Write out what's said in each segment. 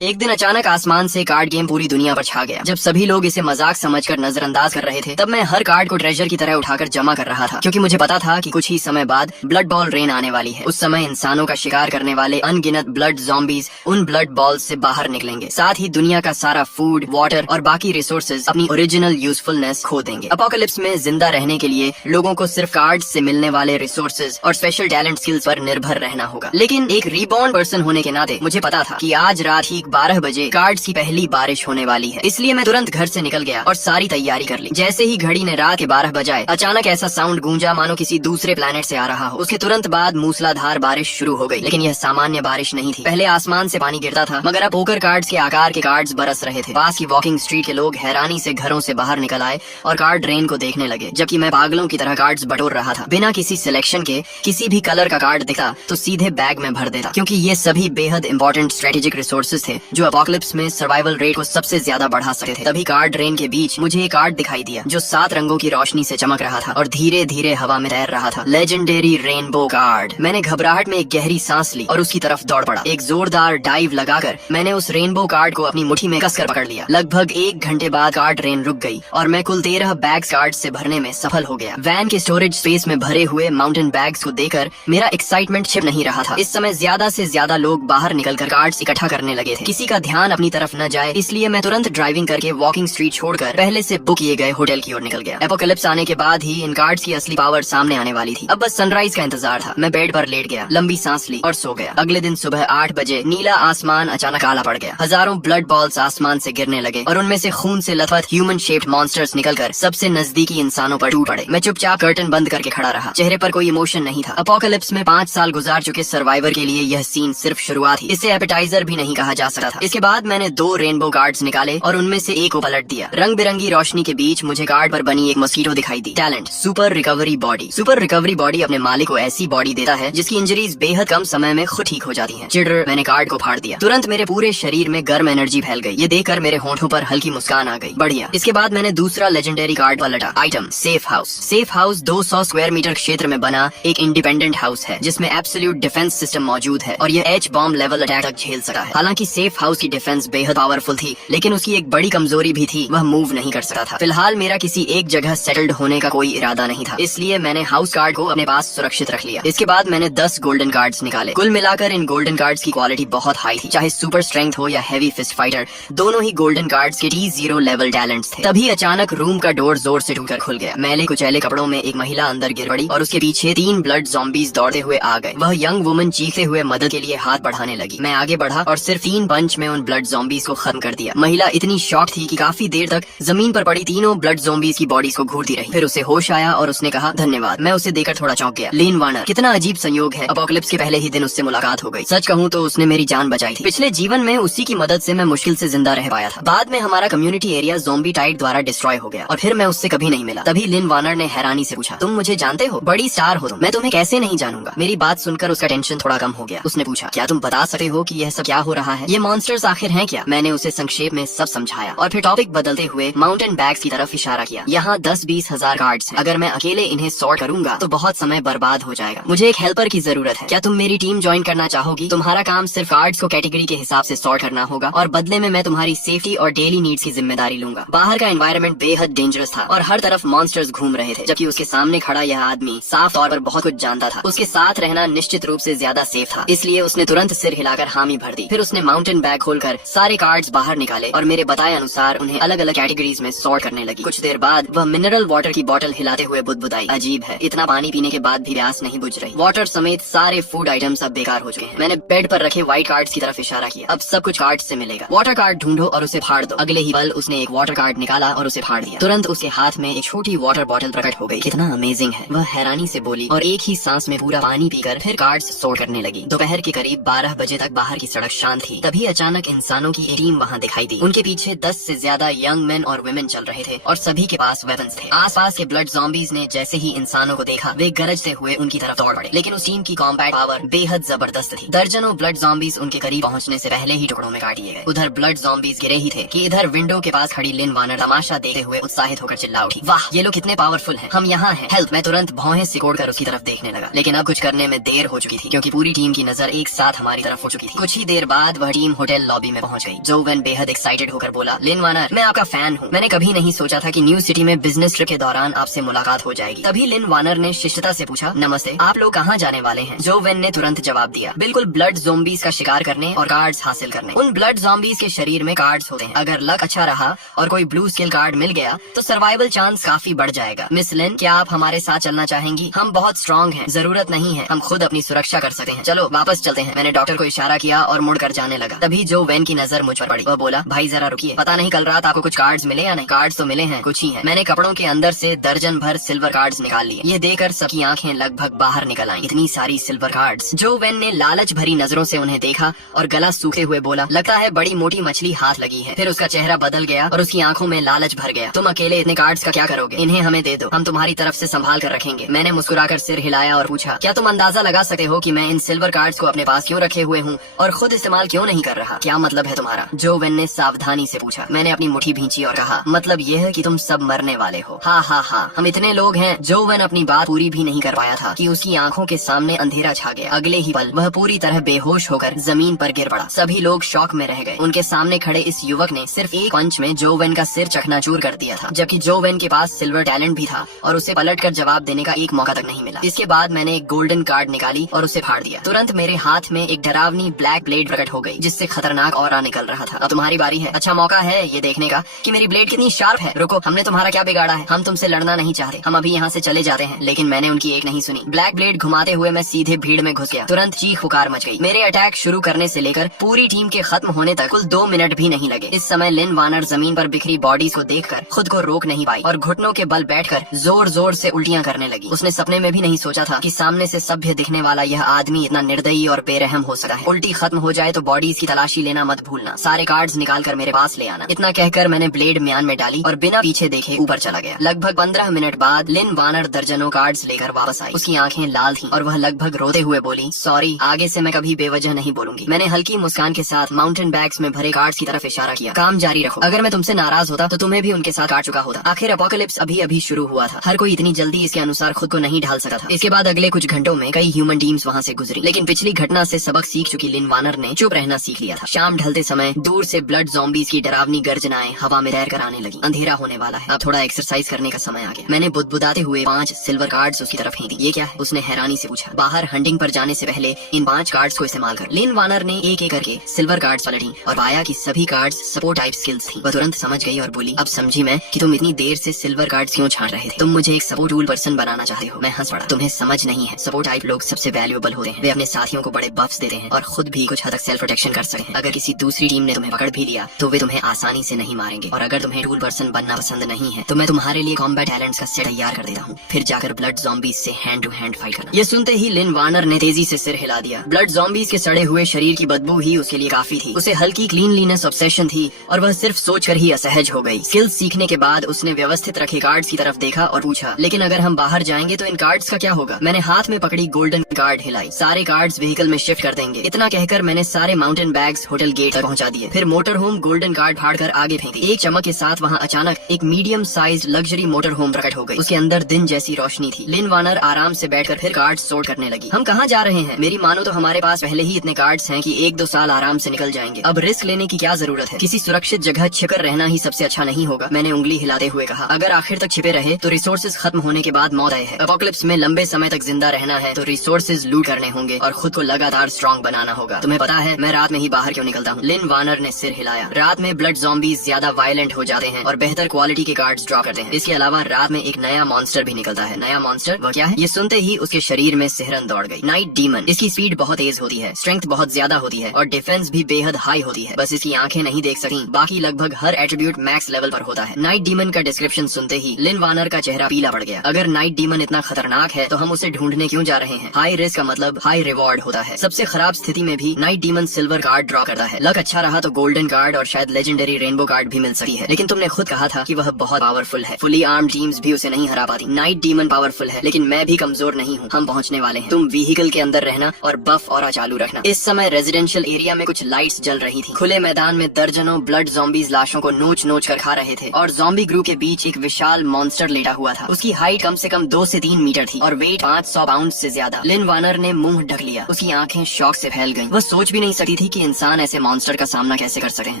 एक दिन अचानक आसमान से कार्ड गेम पूरी दुनिया पर छा गया। जब सभी लोग इसे मजाक समझकर नजरअंदाज कर रहे थे, तब मैं हर कार्ड को ट्रेजर की तरह उठाकर जमा कर रहा था, क्योंकि मुझे पता था कि कुछ ही समय बाद ब्लड बॉल रेन आने वाली है। उस समय इंसानों का शिकार करने वाले अनगिनत ब्लड ज़ॉम्बीज उन ब्लड बॉल्स से बाहर निकलेंगे। साथ ही दुनिया का सारा फूड, वाटर और बाकी रिसोर्सेज अपनी ओरिजिनल यूजफुलनेस खो देंगे। अपोकलिप्स में जिंदा रहने के लिए लोगों को सिर्फ कार्ड से मिलने वाले रिसोर्सेज और स्पेशल टैलेंट स्किल्स पर निर्भर रहना होगा। लेकिन एक रीबॉर्न पर्सन होने के नाते मुझे पता था कि आज रात ठीक 12 बजे कार्ड्स की पहली बारिश होने वाली है। इसलिए मैं तुरंत घर से निकल गया और सारी तैयारी कर ली। जैसे ही घड़ी ने रात के 12 बजाए, अचानक ऐसा साउंड गूंजा मानो किसी दूसरे प्लेनेट से आ रहा हो। उसके तुरंत बाद मूसलाधार बारिश शुरू हो गई। लेकिन यह सामान्य बारिश नहीं थी। पहले आसमान से पानी गिरता था, मगर अब पोकर कार्ड्स के आकार के कार्ड्स बरस रहे थे। पास की वॉकिंग स्ट्रीट के लोग हैरानी से घरों से बाहर निकल आए और कार्ड रेन को देखने लगे, जबकि मैं पागलों की तरह कार्ड्स बटोर रहा था। बिना किसी सिलेक्शन के किसी भी कलर का कार्ड दिखा तो सीधे बैग में भर देता, क्योंकि ये सभी बेहद इंपॉर्टेंट स्ट्रेटेजिक रिसोर्सेज थे जो अपोकलिप्स में सर्वाइवल रेट को सबसे ज्यादा बढ़ा सकते थे। तभी कार्ड रेन के बीच मुझे एक कार्ड दिखाई दिया जो 7 रंगों की रोशनी से चमक रहा था और धीरे धीरे हवा में तैर रहा था। Legendary rainbow card. मैंने घबराहट में एक गहरी सांस ली और उसकी तरफ दौड़ पड़ा। एक जोरदार डाइव लगाकर मैंने उस रेनबो कार्ड को अपनी मुट्ठी में कसकर पकड़ लिया। लगभग 1 घंटे बाद कार्ड रेन रुक गई और मैं कुल 13 बैग्स कार्ड से भरने में सफल हो गया। वैन के स्टोरेज स्पेस में भरे हुए माउंटेन बैग्स को देखकर मेरा एक्साइटमेंट छिप नहीं रहा था। इस समय ज्यादा से ज्यादा लोग बाहर निकलकर कार्ड्स इकट्ठा करने लगे थे। किसी का ध्यान अपनी तरफ न जाए, इसलिए मैं तुरंत ड्राइविंग करके वॉकिंग स्ट्रीट छोड़कर पहले से बुक किए गए होटल की ओर निकल गया। एपोकलिप्स आने के बाद ही इन कार्ड्स की असली पावर सामने आने वाली थी। अब बस सनराइज का इंतजार था। मैं बेड पर लेट गया, लंबी सांस ली और सो गया। अगले दिन सुबह 8 बजे नीला आसमान अचानक काला पड़ गया। हजारों ब्लड बॉल्स आसमान से गिरने लगे और उनमें से खून से लथपथ ह्यूमन शेप्ड मॉन्स्टर्स निकलकर सबसे नजदीकी इंसानों पर टूट पड़े। मैं चुपचाप कर्टन बंद करके खड़ा रहा। चेहरे पर कोई इमोशन नहीं था। अपोकलिप्स में 5 साल गुजार चुके सर्वाइवर के लिए यह सीन सिर्फ शुरुआत थी। इसे एपेटाइजर भी नहीं कहा जा सकता था। इसके बाद मैंने 2 रेनबो कार्ड्स निकाले और उनमें से एक को पलट दिया। रंग बिरंगी रोशनी के बीच मुझे कार्ड पर बनी एक मस्कीटो दिखाई दी। Talent super recovery body. Super recovery body अपने मालिक को ऐसी बॉडी देता है जिसकी इंजरीज बेहद कम समय में खुद ठीक हो जाती हैं। चिढ़, मैंने कार्ड को फाड़ दिया। तुरंत मेरे पूरे शरीर में गर्म एनर्जी फैल गई। ये देखकर मेरे होंठों पर हल्की मुस्कान आ गई। बढ़िया। इसके बाद मैंने दूसरा लेजेंडरी कार्ड पलटा। Item safe house. Safe house 200 square metre क्षेत्र में बना एक इंडिपेंडेंट हाउस है जिसमें एब्सोल्यूट डिफेंस सिस्टम मौजूद है और यह एच बॉम्ब लेवल अटैक तक झेल सकता है। हालांकि सेफ हाउस की डिफेंस बेहद पावरफुल थी, लेकिन उसकी एक बड़ी कमजोरी भी थी, वह मूव नहीं कर सकता था। फिलहाल मेरा किसी एक जगह सेटल्ड होने का कोई इरादा नहीं था, इसलिए मैंने हाउस कार्ड को अपने पास सुरक्षित रख लिया। इसके बाद मैंने 10 गोल्डन कार्ड्स निकाले। कुल मिलाकर इन गोल्डन कार्ड्स की क्वालिटी बहुत हाई थी। चाहे सुपर स्ट्रेंथ हो या हेवी फिस्ट फाइटर, दोनों ही गोल्डन कार्ड्स के T0 लेवल टैलेंट्स थे। तभी अचानक रूम का डोर जोर से टूटकर खुल गया। मैले कुचैले कपड़ों में एक महिला अंदर गिर पड़ी और उसके पीछे 3 ब्लड ज़ॉम्बीज दौड़ते हुए आ गए। वह यंग वुमन चीखते हुए मदद के लिए हाथ बढ़ाने लगी। मैं आगे बढ़ा और सिर्फ 3 पंच में उन ब्लड ज़ॉम्बीज को खत्म कर दिया। महिला इतनी शॉक थी कि काफी देर तक जमीन पर पड़ी तीनों ब्लड ज़ॉम्बीज की बॉडीज को घूरती रही। फिर उसे होश आया और उसने कहा धन्यवाद। मैं उसे देखकर थोड़ा चौंक गया। लिन वार्नर। कितना अजीब संयोग है, अपोकलिप्स के पहले ही दिन उससे मुलाकात हो गई। सच कहूँ तो उसने मेरी जान बचाई थी। पिछले जीवन में उसी की मदद से मैं मुश्किल से जिंदा रह पाया था। बाद में हमारा कम्युनिटी एरिया ज़ॉम्बी टाइड द्वारा डिस्ट्रॉय हो गया और फिर मैं उससे कभी नहीं मिला। तभी लिन वार्नर ने हैरानी से पूछा, तुम मुझे जानते हो? बड़ी स्टार हो तुम, मैं तुम्हें कैसे नहीं जानूंगा? मेरी बात सुनकर उसका टेंशन थोड़ा कम हो गया। उसने पूछा, क्या तुम बता सकते हो कि यह सब क्या हो रहा है? ये मॉन्स्टर्स आखिर हैं क्या? मैंने उसे संक्षेप में सब समझाया और फिर टॉपिक बदलते हुए माउंटेन बैग्स की तरफ इशारा किया। यहाँ 10-20 हजार कार्ड्स हैं। अगर मैं अकेले इन्हें सॉर्ट करूंगा तो बहुत समय बर्बाद हो जाएगा। मुझे एक हेल्पर की जरूरत है। क्या तुम मेरी टीम ज्वाइन करना चाहोगी? तुम्हारा काम सिर्फ कार्ड्स को कैटेगरी के हिसाब से सॉर्ट करना होगा और बदले में मैं तुम्हारी सेफ्टी और डेली नीड्स की जिम्मेदारी लूंगा। बाहर का एनवायरनमेंट बेहद डेंजरस था और हर तरफ मॉन्स्टर्स घूम रहे थे, जबकि उसके सामने खड़ा यह आदमी साफ तौर पर बहुत कुछ जानता था। उसके साथ रहना निश्चित रूप से ज्यादा सेफ था, इसलिए उसने तुरंत सिर हिलाकर हामी भर दी। फिर उसने माउंटेन बैग खोलकर सारे कार्ड्स बाहर निकाले और मेरे बताए अनुसार उन्हें अलग अलग कैटेगरीज में सॉर्ट करने लगी। कुछ देर बाद वह मिनरल वाटर की बोतल हिलाते हुए बुदबुदाई। अजीब है, इतना पानी पीने के बाद भी प्यास नहीं बुझ रही। वाटर समेत सारे फूड आइटम्स अब बेकार हो चुके हैं। मैंने बेड पर रखे व्हाइट कार्ड्स की तरफ इशारा किया। अब सब कुछ कार्ड से मिलेगा। वाटर कार्ड ढूंढो और उसे फाड़ दो। अगले ही पल उसने एक वाटर कार्ड निकाला और उसे फाड़ दिया। तुरंत उसके हाथ में एक छोटी वाटर बोतल प्रकट हो गई। कितना अमेजिंग है, वह हैरानी से बोली और एक ही सांस में पूरा पानी पीकर फिर कार्ड्स सॉर्ट करने लगी। दोपहर के करीब 12 बजे तक बाहर की सड़क शांत थी। तभी अचानक इंसानों की एक टीम वहाँ दिखाई दी। उनके पीछे 10 से ज्यादा यंग मेन और वुमेन चल रहे थे और सभी के पास वेपन्स थे। आसपास के ब्लड ज़ॉम्बीज ने जैसे ही इंसानों को देखा, वे गरजते हुए उनकी तरफ दौड़ पड़े। लेकिन उस टीम की कॉम्बैट पावर बेहद जबरदस्त थी। दर्जनों ब्लड ज़ॉम्बीज उनके करीब पहुँचने से पहले ही टुकड़ों में काट दिए गए। उधर ब्लड ज़ॉम्बीज गिरे ही थे कि इधर विंडो के पास खड़ी लिन वार्नर तमाशा देखते हुए उत्साहित होकर चिल्ला उठी, वाह ये लोग कितने पावरफुल हैं, हम यहाँ हैं, हेल्प। मैं तुरंत भौहें सिकोड़कर उसकी तरफ देखने लगा, लेकिन अब कुछ करने में देर हो चुकी थी, क्योंकि पूरी टीम की नजर एक साथ हमारी तरफ हो चुकी थी। कुछ ही देर बाद वह टीम टीम होटल लॉबी में पहुंच गई। जो वेन बेहद एक्साइटेड होकर बोला, लिन वानर, मैं आपका फैन हूँ। मैंने कभी नहीं सोचा था कि न्यू सिटी में बिजनेस ट्रिप के दौरान आपसे मुलाकात हो जाएगी। तभी लिन वानर ने शिष्टता से पूछा, नमस्ते, आप लोग कहाँ जाने वाले हैं? जो वेन ने तुरंत जवाब दिया, बिल्कुल ब्लड ज़ॉम्बीज़ का शिकार करने और कार्ड्स हासिल करने। उन ब्लड ज़ॉम्बीज़ के शरीर में कार्ड्स होते हैं। अगर लक अच्छा रहा और कोई ब्लू स्किल कार्ड मिल गया तो सर्वाइवल चांस काफी बढ़ जाएगा। मिस लिन, क्या आप हमारे साथ चलना चाहेंगी? हम बहुत स्ट्रॉन्ग हैं, जरूरत नहीं है, हम खुद अपनी सुरक्षा कर सकते हैं। चलो वापस चलते हैं। मैंने डॉक्टर को इशारा किया और मुड़कर जाने लगा। तभी जो वेन की नजर मुझ पर पड़ी। वह बोला, भाई जरा रुकिए, पता नहीं कल रात आपको कुछ कार्ड्स मिले या नहीं? कार्ड्स तो मिले हैं, कुछ ही हैं। मैंने कपड़ों के अंदर से दर्जन भर सिल्वर कार्ड्स निकाल लिए। ये देखकर सबकी आंखें लगभग बाहर निकल आईं। इतनी सारी सिल्वर कार्ड्स। जो वेन ने लालच भरी नजरों से उन्हें देखा और गला सूखते हुए बोला, लगता है बड़ी मोटी मछली हाथ लगी है। फिर उसका चेहरा बदल गया और उसकी आंखों में लालच भर गया। तुम अकेले इतने कार्ड्स का क्या करोगे? इन्हें हमें दे दो, हम तुम्हारी तरफ से संभाल कर रखेंगे। मैंने मुस्कुराकर सिर हिलाया और पूछा, क्या तुम अंदाजा लगा सकते हो कि मैं इन सिल्वर कार्ड्स को अपने पास क्यों रखे हुए हूँ और खुद इस्तेमाल क्यों नहीं कर रहा? क्या मतलब है तुम्हारा? जो वेन ने सावधानी से पूछा। मैंने अपनी मुट्ठी भींची और कहा, मतलब ये है कि तुम सब मरने वाले हो। हाँ हाँ हाँ, हम इतने लोग हैं। जो वेन अपनी बात पूरी भी नहीं कर पाया था कि उसकी आंखों के सामने अंधेरा छा गया। अगले ही पल वह पूरी तरह बेहोश होकर जमीन पर गिर पड़ा। सभी लोग शॉक में रह गए। उनके सामने खड़े इस युवक ने सिर्फ एक पंच में जो वेन का सिर चकनाचूर कर दिया था, जबकि जो वेन के पास सिल्वर टैलेंट भी था और उसे पलटकर जवाब देने का एक मौका तक नहीं मिला। इसके बाद मैंने एक गोल्डन कार्ड निकाली और उसे फाड़ दिया। तुरंत मेरे हाथ में एक डरावनी ब्लैक ब्लेड प्रकट हो गई, जिससे खतरनाक ऑरा निकल रहा था। अब तुम्हारी बारी है। अच्छा मौका है ये देखने का कि मेरी ब्लेड कितनी शार्प है। रुको, हमने तुम्हारा क्या बिगाड़ा है? हम तुमसे लड़ना नहीं चाहते, हम अभी यहाँ से चले जाते हैं। लेकिन मैंने उनकी एक नहीं सुनी। ब्लैक ब्लेड घुमाते हुए मैं सीधे भीड़ में घुस गया। तुरंत चीख पुकार मच गई। मेरे अटैक शुरू करने से लेकर पूरी टीम के खत्म होने तक कुल 2 मिनट भी नहीं लगे। इस समय लिन वानर जमीन पर बिखरी बॉडीज को देखकर खुद को रोक नहीं पाई और घुटनों के बल बैठकर जोर जोर से उल्टियां करने लगी। उसने सपने में भी नहीं सोचा था कि सामने से सभ्य दिखने वाला यह आदमी इतना निर्दयी और बेरहम हो सकता है। उल्टी खत्म हो जाए तो बॉडीज की तलाशी लेना मत भूलना। सारे कार्ड्स निकाल कर मेरे पास ले आना। इतना कहकर मैंने ब्लेड म्यान में डाली और बिना पीछे देखे ऊपर चला गया। लगभग 15 मिनट बाद लिन वानर दर्जनों कार्ड्स लेकर वापस आई। उसकी आंखें लाल थीं और वह लगभग रोते हुए बोली, सॉरी, आगे से मैं कभी बेवजह नहीं बोलूंगी। मैंने हल्की मुस्कान के साथ माउंटेन बैग्स में भरे कार्ड्स की तरफ इशारा किया। काम जारी रखो। अगर मैं तुमसे नाराज होता तो तुम्हें भी उनके साथ काट चुका होता। आखिर एपोकलिप्स अभी अभी शुरू हुआ था। हर कोई इतनी जल्दी इसके अनुसार खुद को नहीं ढाल सका था। इसके बाद अगले कुछ घंटों में कई ह्यूमन टीम्स वहाँ से गुजरी, लेकिन पिछली घटना से सबक सीख चुकी लिन वानर ने चुप रहना सीख लिया था। शाम ढलते समय दूर से ब्लड ज़ॉम्बीज़ की डरावनी गर्जनाएं हवा में तैर कर आने लगी। अंधेरा होने वाला है, अब थोड़ा एक्सरसाइज करने का समय आ गया। मैंने बुदबुदाते हुए 5 सिल्वर कार्ड्स उसकी तरफ फेंक दी। ये क्या है? उसने हैरानी से पूछा। बाहर हंटिंग पर जाने से पहले इन 5 कार्ड्स को इस्तेमाल कर। लिन वानर ने एक एक करके सिल्वर कार्ड्स पलटी और पाया कि सभी कार्ड्स सपोर्ट टाइप स्किल्स थी। वह तुरंत समझ गई और बोली, अब समझी मैं कि तुम इतनी देर से सिल्वर कार्ड्स क्यों छांट रहे थे। तुम मुझे एक सपोर्ट टूल पर्सन बनाना चाहते हो। मैं हंस पड़ा। तुम्हें समझ नहीं है, सपोर्ट टाइप लोग सबसे वैल्यूएबल होते हैं। वे अपने साथियों को बड़े बफ्स देते हैं और खुद भी कुछ हद तक सेल्फ प्रोटेक्शन कर सकते हैं। अगर किसी दूसरी टीम ने तुम्हें पकड़ भी लिया तो वे तुम्हें आसानी से नहीं मारेंगे। और अगर तुम्हें टूल पर्सन बनना पसंद नहीं है तो मैं तुम्हारे लिए कॉम्बैट टैलेंट्स का सेट तैयार कर देता हूँ, फिर जाकर ब्लड ज़ॉम्बीज़ से हैंड टू हैंड फाइट करना। ये सुनते ही लिन वानर ने तेजी से सिर हिला दिया। ब्लड ज़ॉम्बीज़ के सड़े हुए शरीर की बदबू ही उसके लिए काफी थी। उसे हल्की क्लीनलीनेस ऑब्सेशन थी और वह सिर्फ सोचकर ही असहज हो गई। स्किल्स सीखने के बाद उसने व्यवस्थित रखे कार्ड्स की तरफ देखा और पूछा, लेकिन अगर हम बाहर जाएंगे तो इन कार्ड्स का क्या होगा? मैंने हाथ में पकड़ी गोल्डन कार्ड हिलाई। सारे कार्ड्स व्हीकल में शिफ्ट कर देंगे। इतना कहकर मैंने सारे माउंटेन बैग्स होटल गेट तक पहुंचा दिए। फिर मोटर होम गोल्डन कार्ड फाड़कर आगे फेंक दी। एक चमक के साथ वहाँ अचानक एक medium size luxury motor home प्रकट हो गई। उसके अंदर दिन जैसी रोशनी थी। लिन वानर आराम से बैठकर फिर कार्ड सोर्ट करने लगी। हम कहाँ जा रहे हैं? मेरी मानो तो हमारे पास पहले ही इतने कार्ड्स हैं कि 1-2 साल आराम से निकल जाएंगे। अब रिस्क लेने की क्या जरूरत है? किसी सुरक्षित जगह छिपकर रहना ही सबसे अच्छा नहीं होगा? मैंने उंगली हिलाते हुए कहा। अगर आखिर तक छिपे रहे तो रिसोर्सेज खत्म होने के बाद मौत आए है। एपोकलिप्स में लंबे समय तक जिंदा रहना है तो रिसोर्सेज लूट करने होंगे और खुद को लगातार स्ट्रॉन्ग बनाना होगा। तुम्हें पता है मैं रात में ही बाहर क्यों निकलता हूँ? लिन वानर ने सिर हिलाया। रात में ब्लड ज़ॉम्बीज़ ज्यादा वायलेंट हो जाते हैं और बेहतर क्वालिटी के कार्ड्स ड्रॉ करते हैं। इसके अलावा रात में एक नया मॉन्स्टर भी निकलता है। नया मॉन्स्टर? वो क्या है? ये सुनते ही उसके शरीर में सिहरन दौड़ गई। Night demon. इसकी स्पीड बहुत तेज होती है, स्ट्रेंथ बहुत ज्यादा होती है और डिफेंस भी बेहद हाई होती है। बस इसकी आंखें नहीं देख सकती, बाकी लगभग हर एट्रीब्यूट मैक्स लेवल पर होता है। नाइट डीमन का डिस्क्रिप्शन सुनते ही लिन वानर का चेहरा पीला पड़ गया। अगर नाइट डीमन इतना खतरनाक है तो हम उसे ढूंढने क्यों जा रहे हैं? हाई रिस्क का मतलब हाई रिवॉर्ड होता है। सबसे खराब स्थिति में भी night demon silver card draw करता है। लक अच्छा रहा तो गोल्डन कार्ड और शायद लेजेंडरी रेनबो कार्ड भी मिल सकती है। लेकिन तुमने खुद कहा था कि वह बहुत पावरफुल है। फुली आर्म्ड टीम्स भी उसे नहीं हरा पाती। नाइट डीमन पावरफुल है लेकिन मैं भी कमजोर नहीं हूँ। हम पहुँचने वाले हैं। तुम व्हीकल के अंदर रहना और बफ और चालू रखना। इस समय रेजिडेंशियल एरिया में कुछ लाइट्स जल रही थी। खुले मैदान में दर्जनों ब्लड ज़ॉम्बीज़ लाशों को नोच नोच कर खा रहे थे और ज़ॉम्बी ग्रुप के बीच एक विशाल मॉन्स्टर लेटा हुआ था। उसकी हाइट कम से कम 2 से 3 मीटर थी और वेट 500 पाउंड से ज्यादा। लिन वानर ने मुंह ढक लिया। उसकी आंखें शौक से फैल गईं। वह सोच भी नहीं सकती थी कि कि इंसान ऐसे मॉन्स्टर का सामना कैसे कर सकते हैं।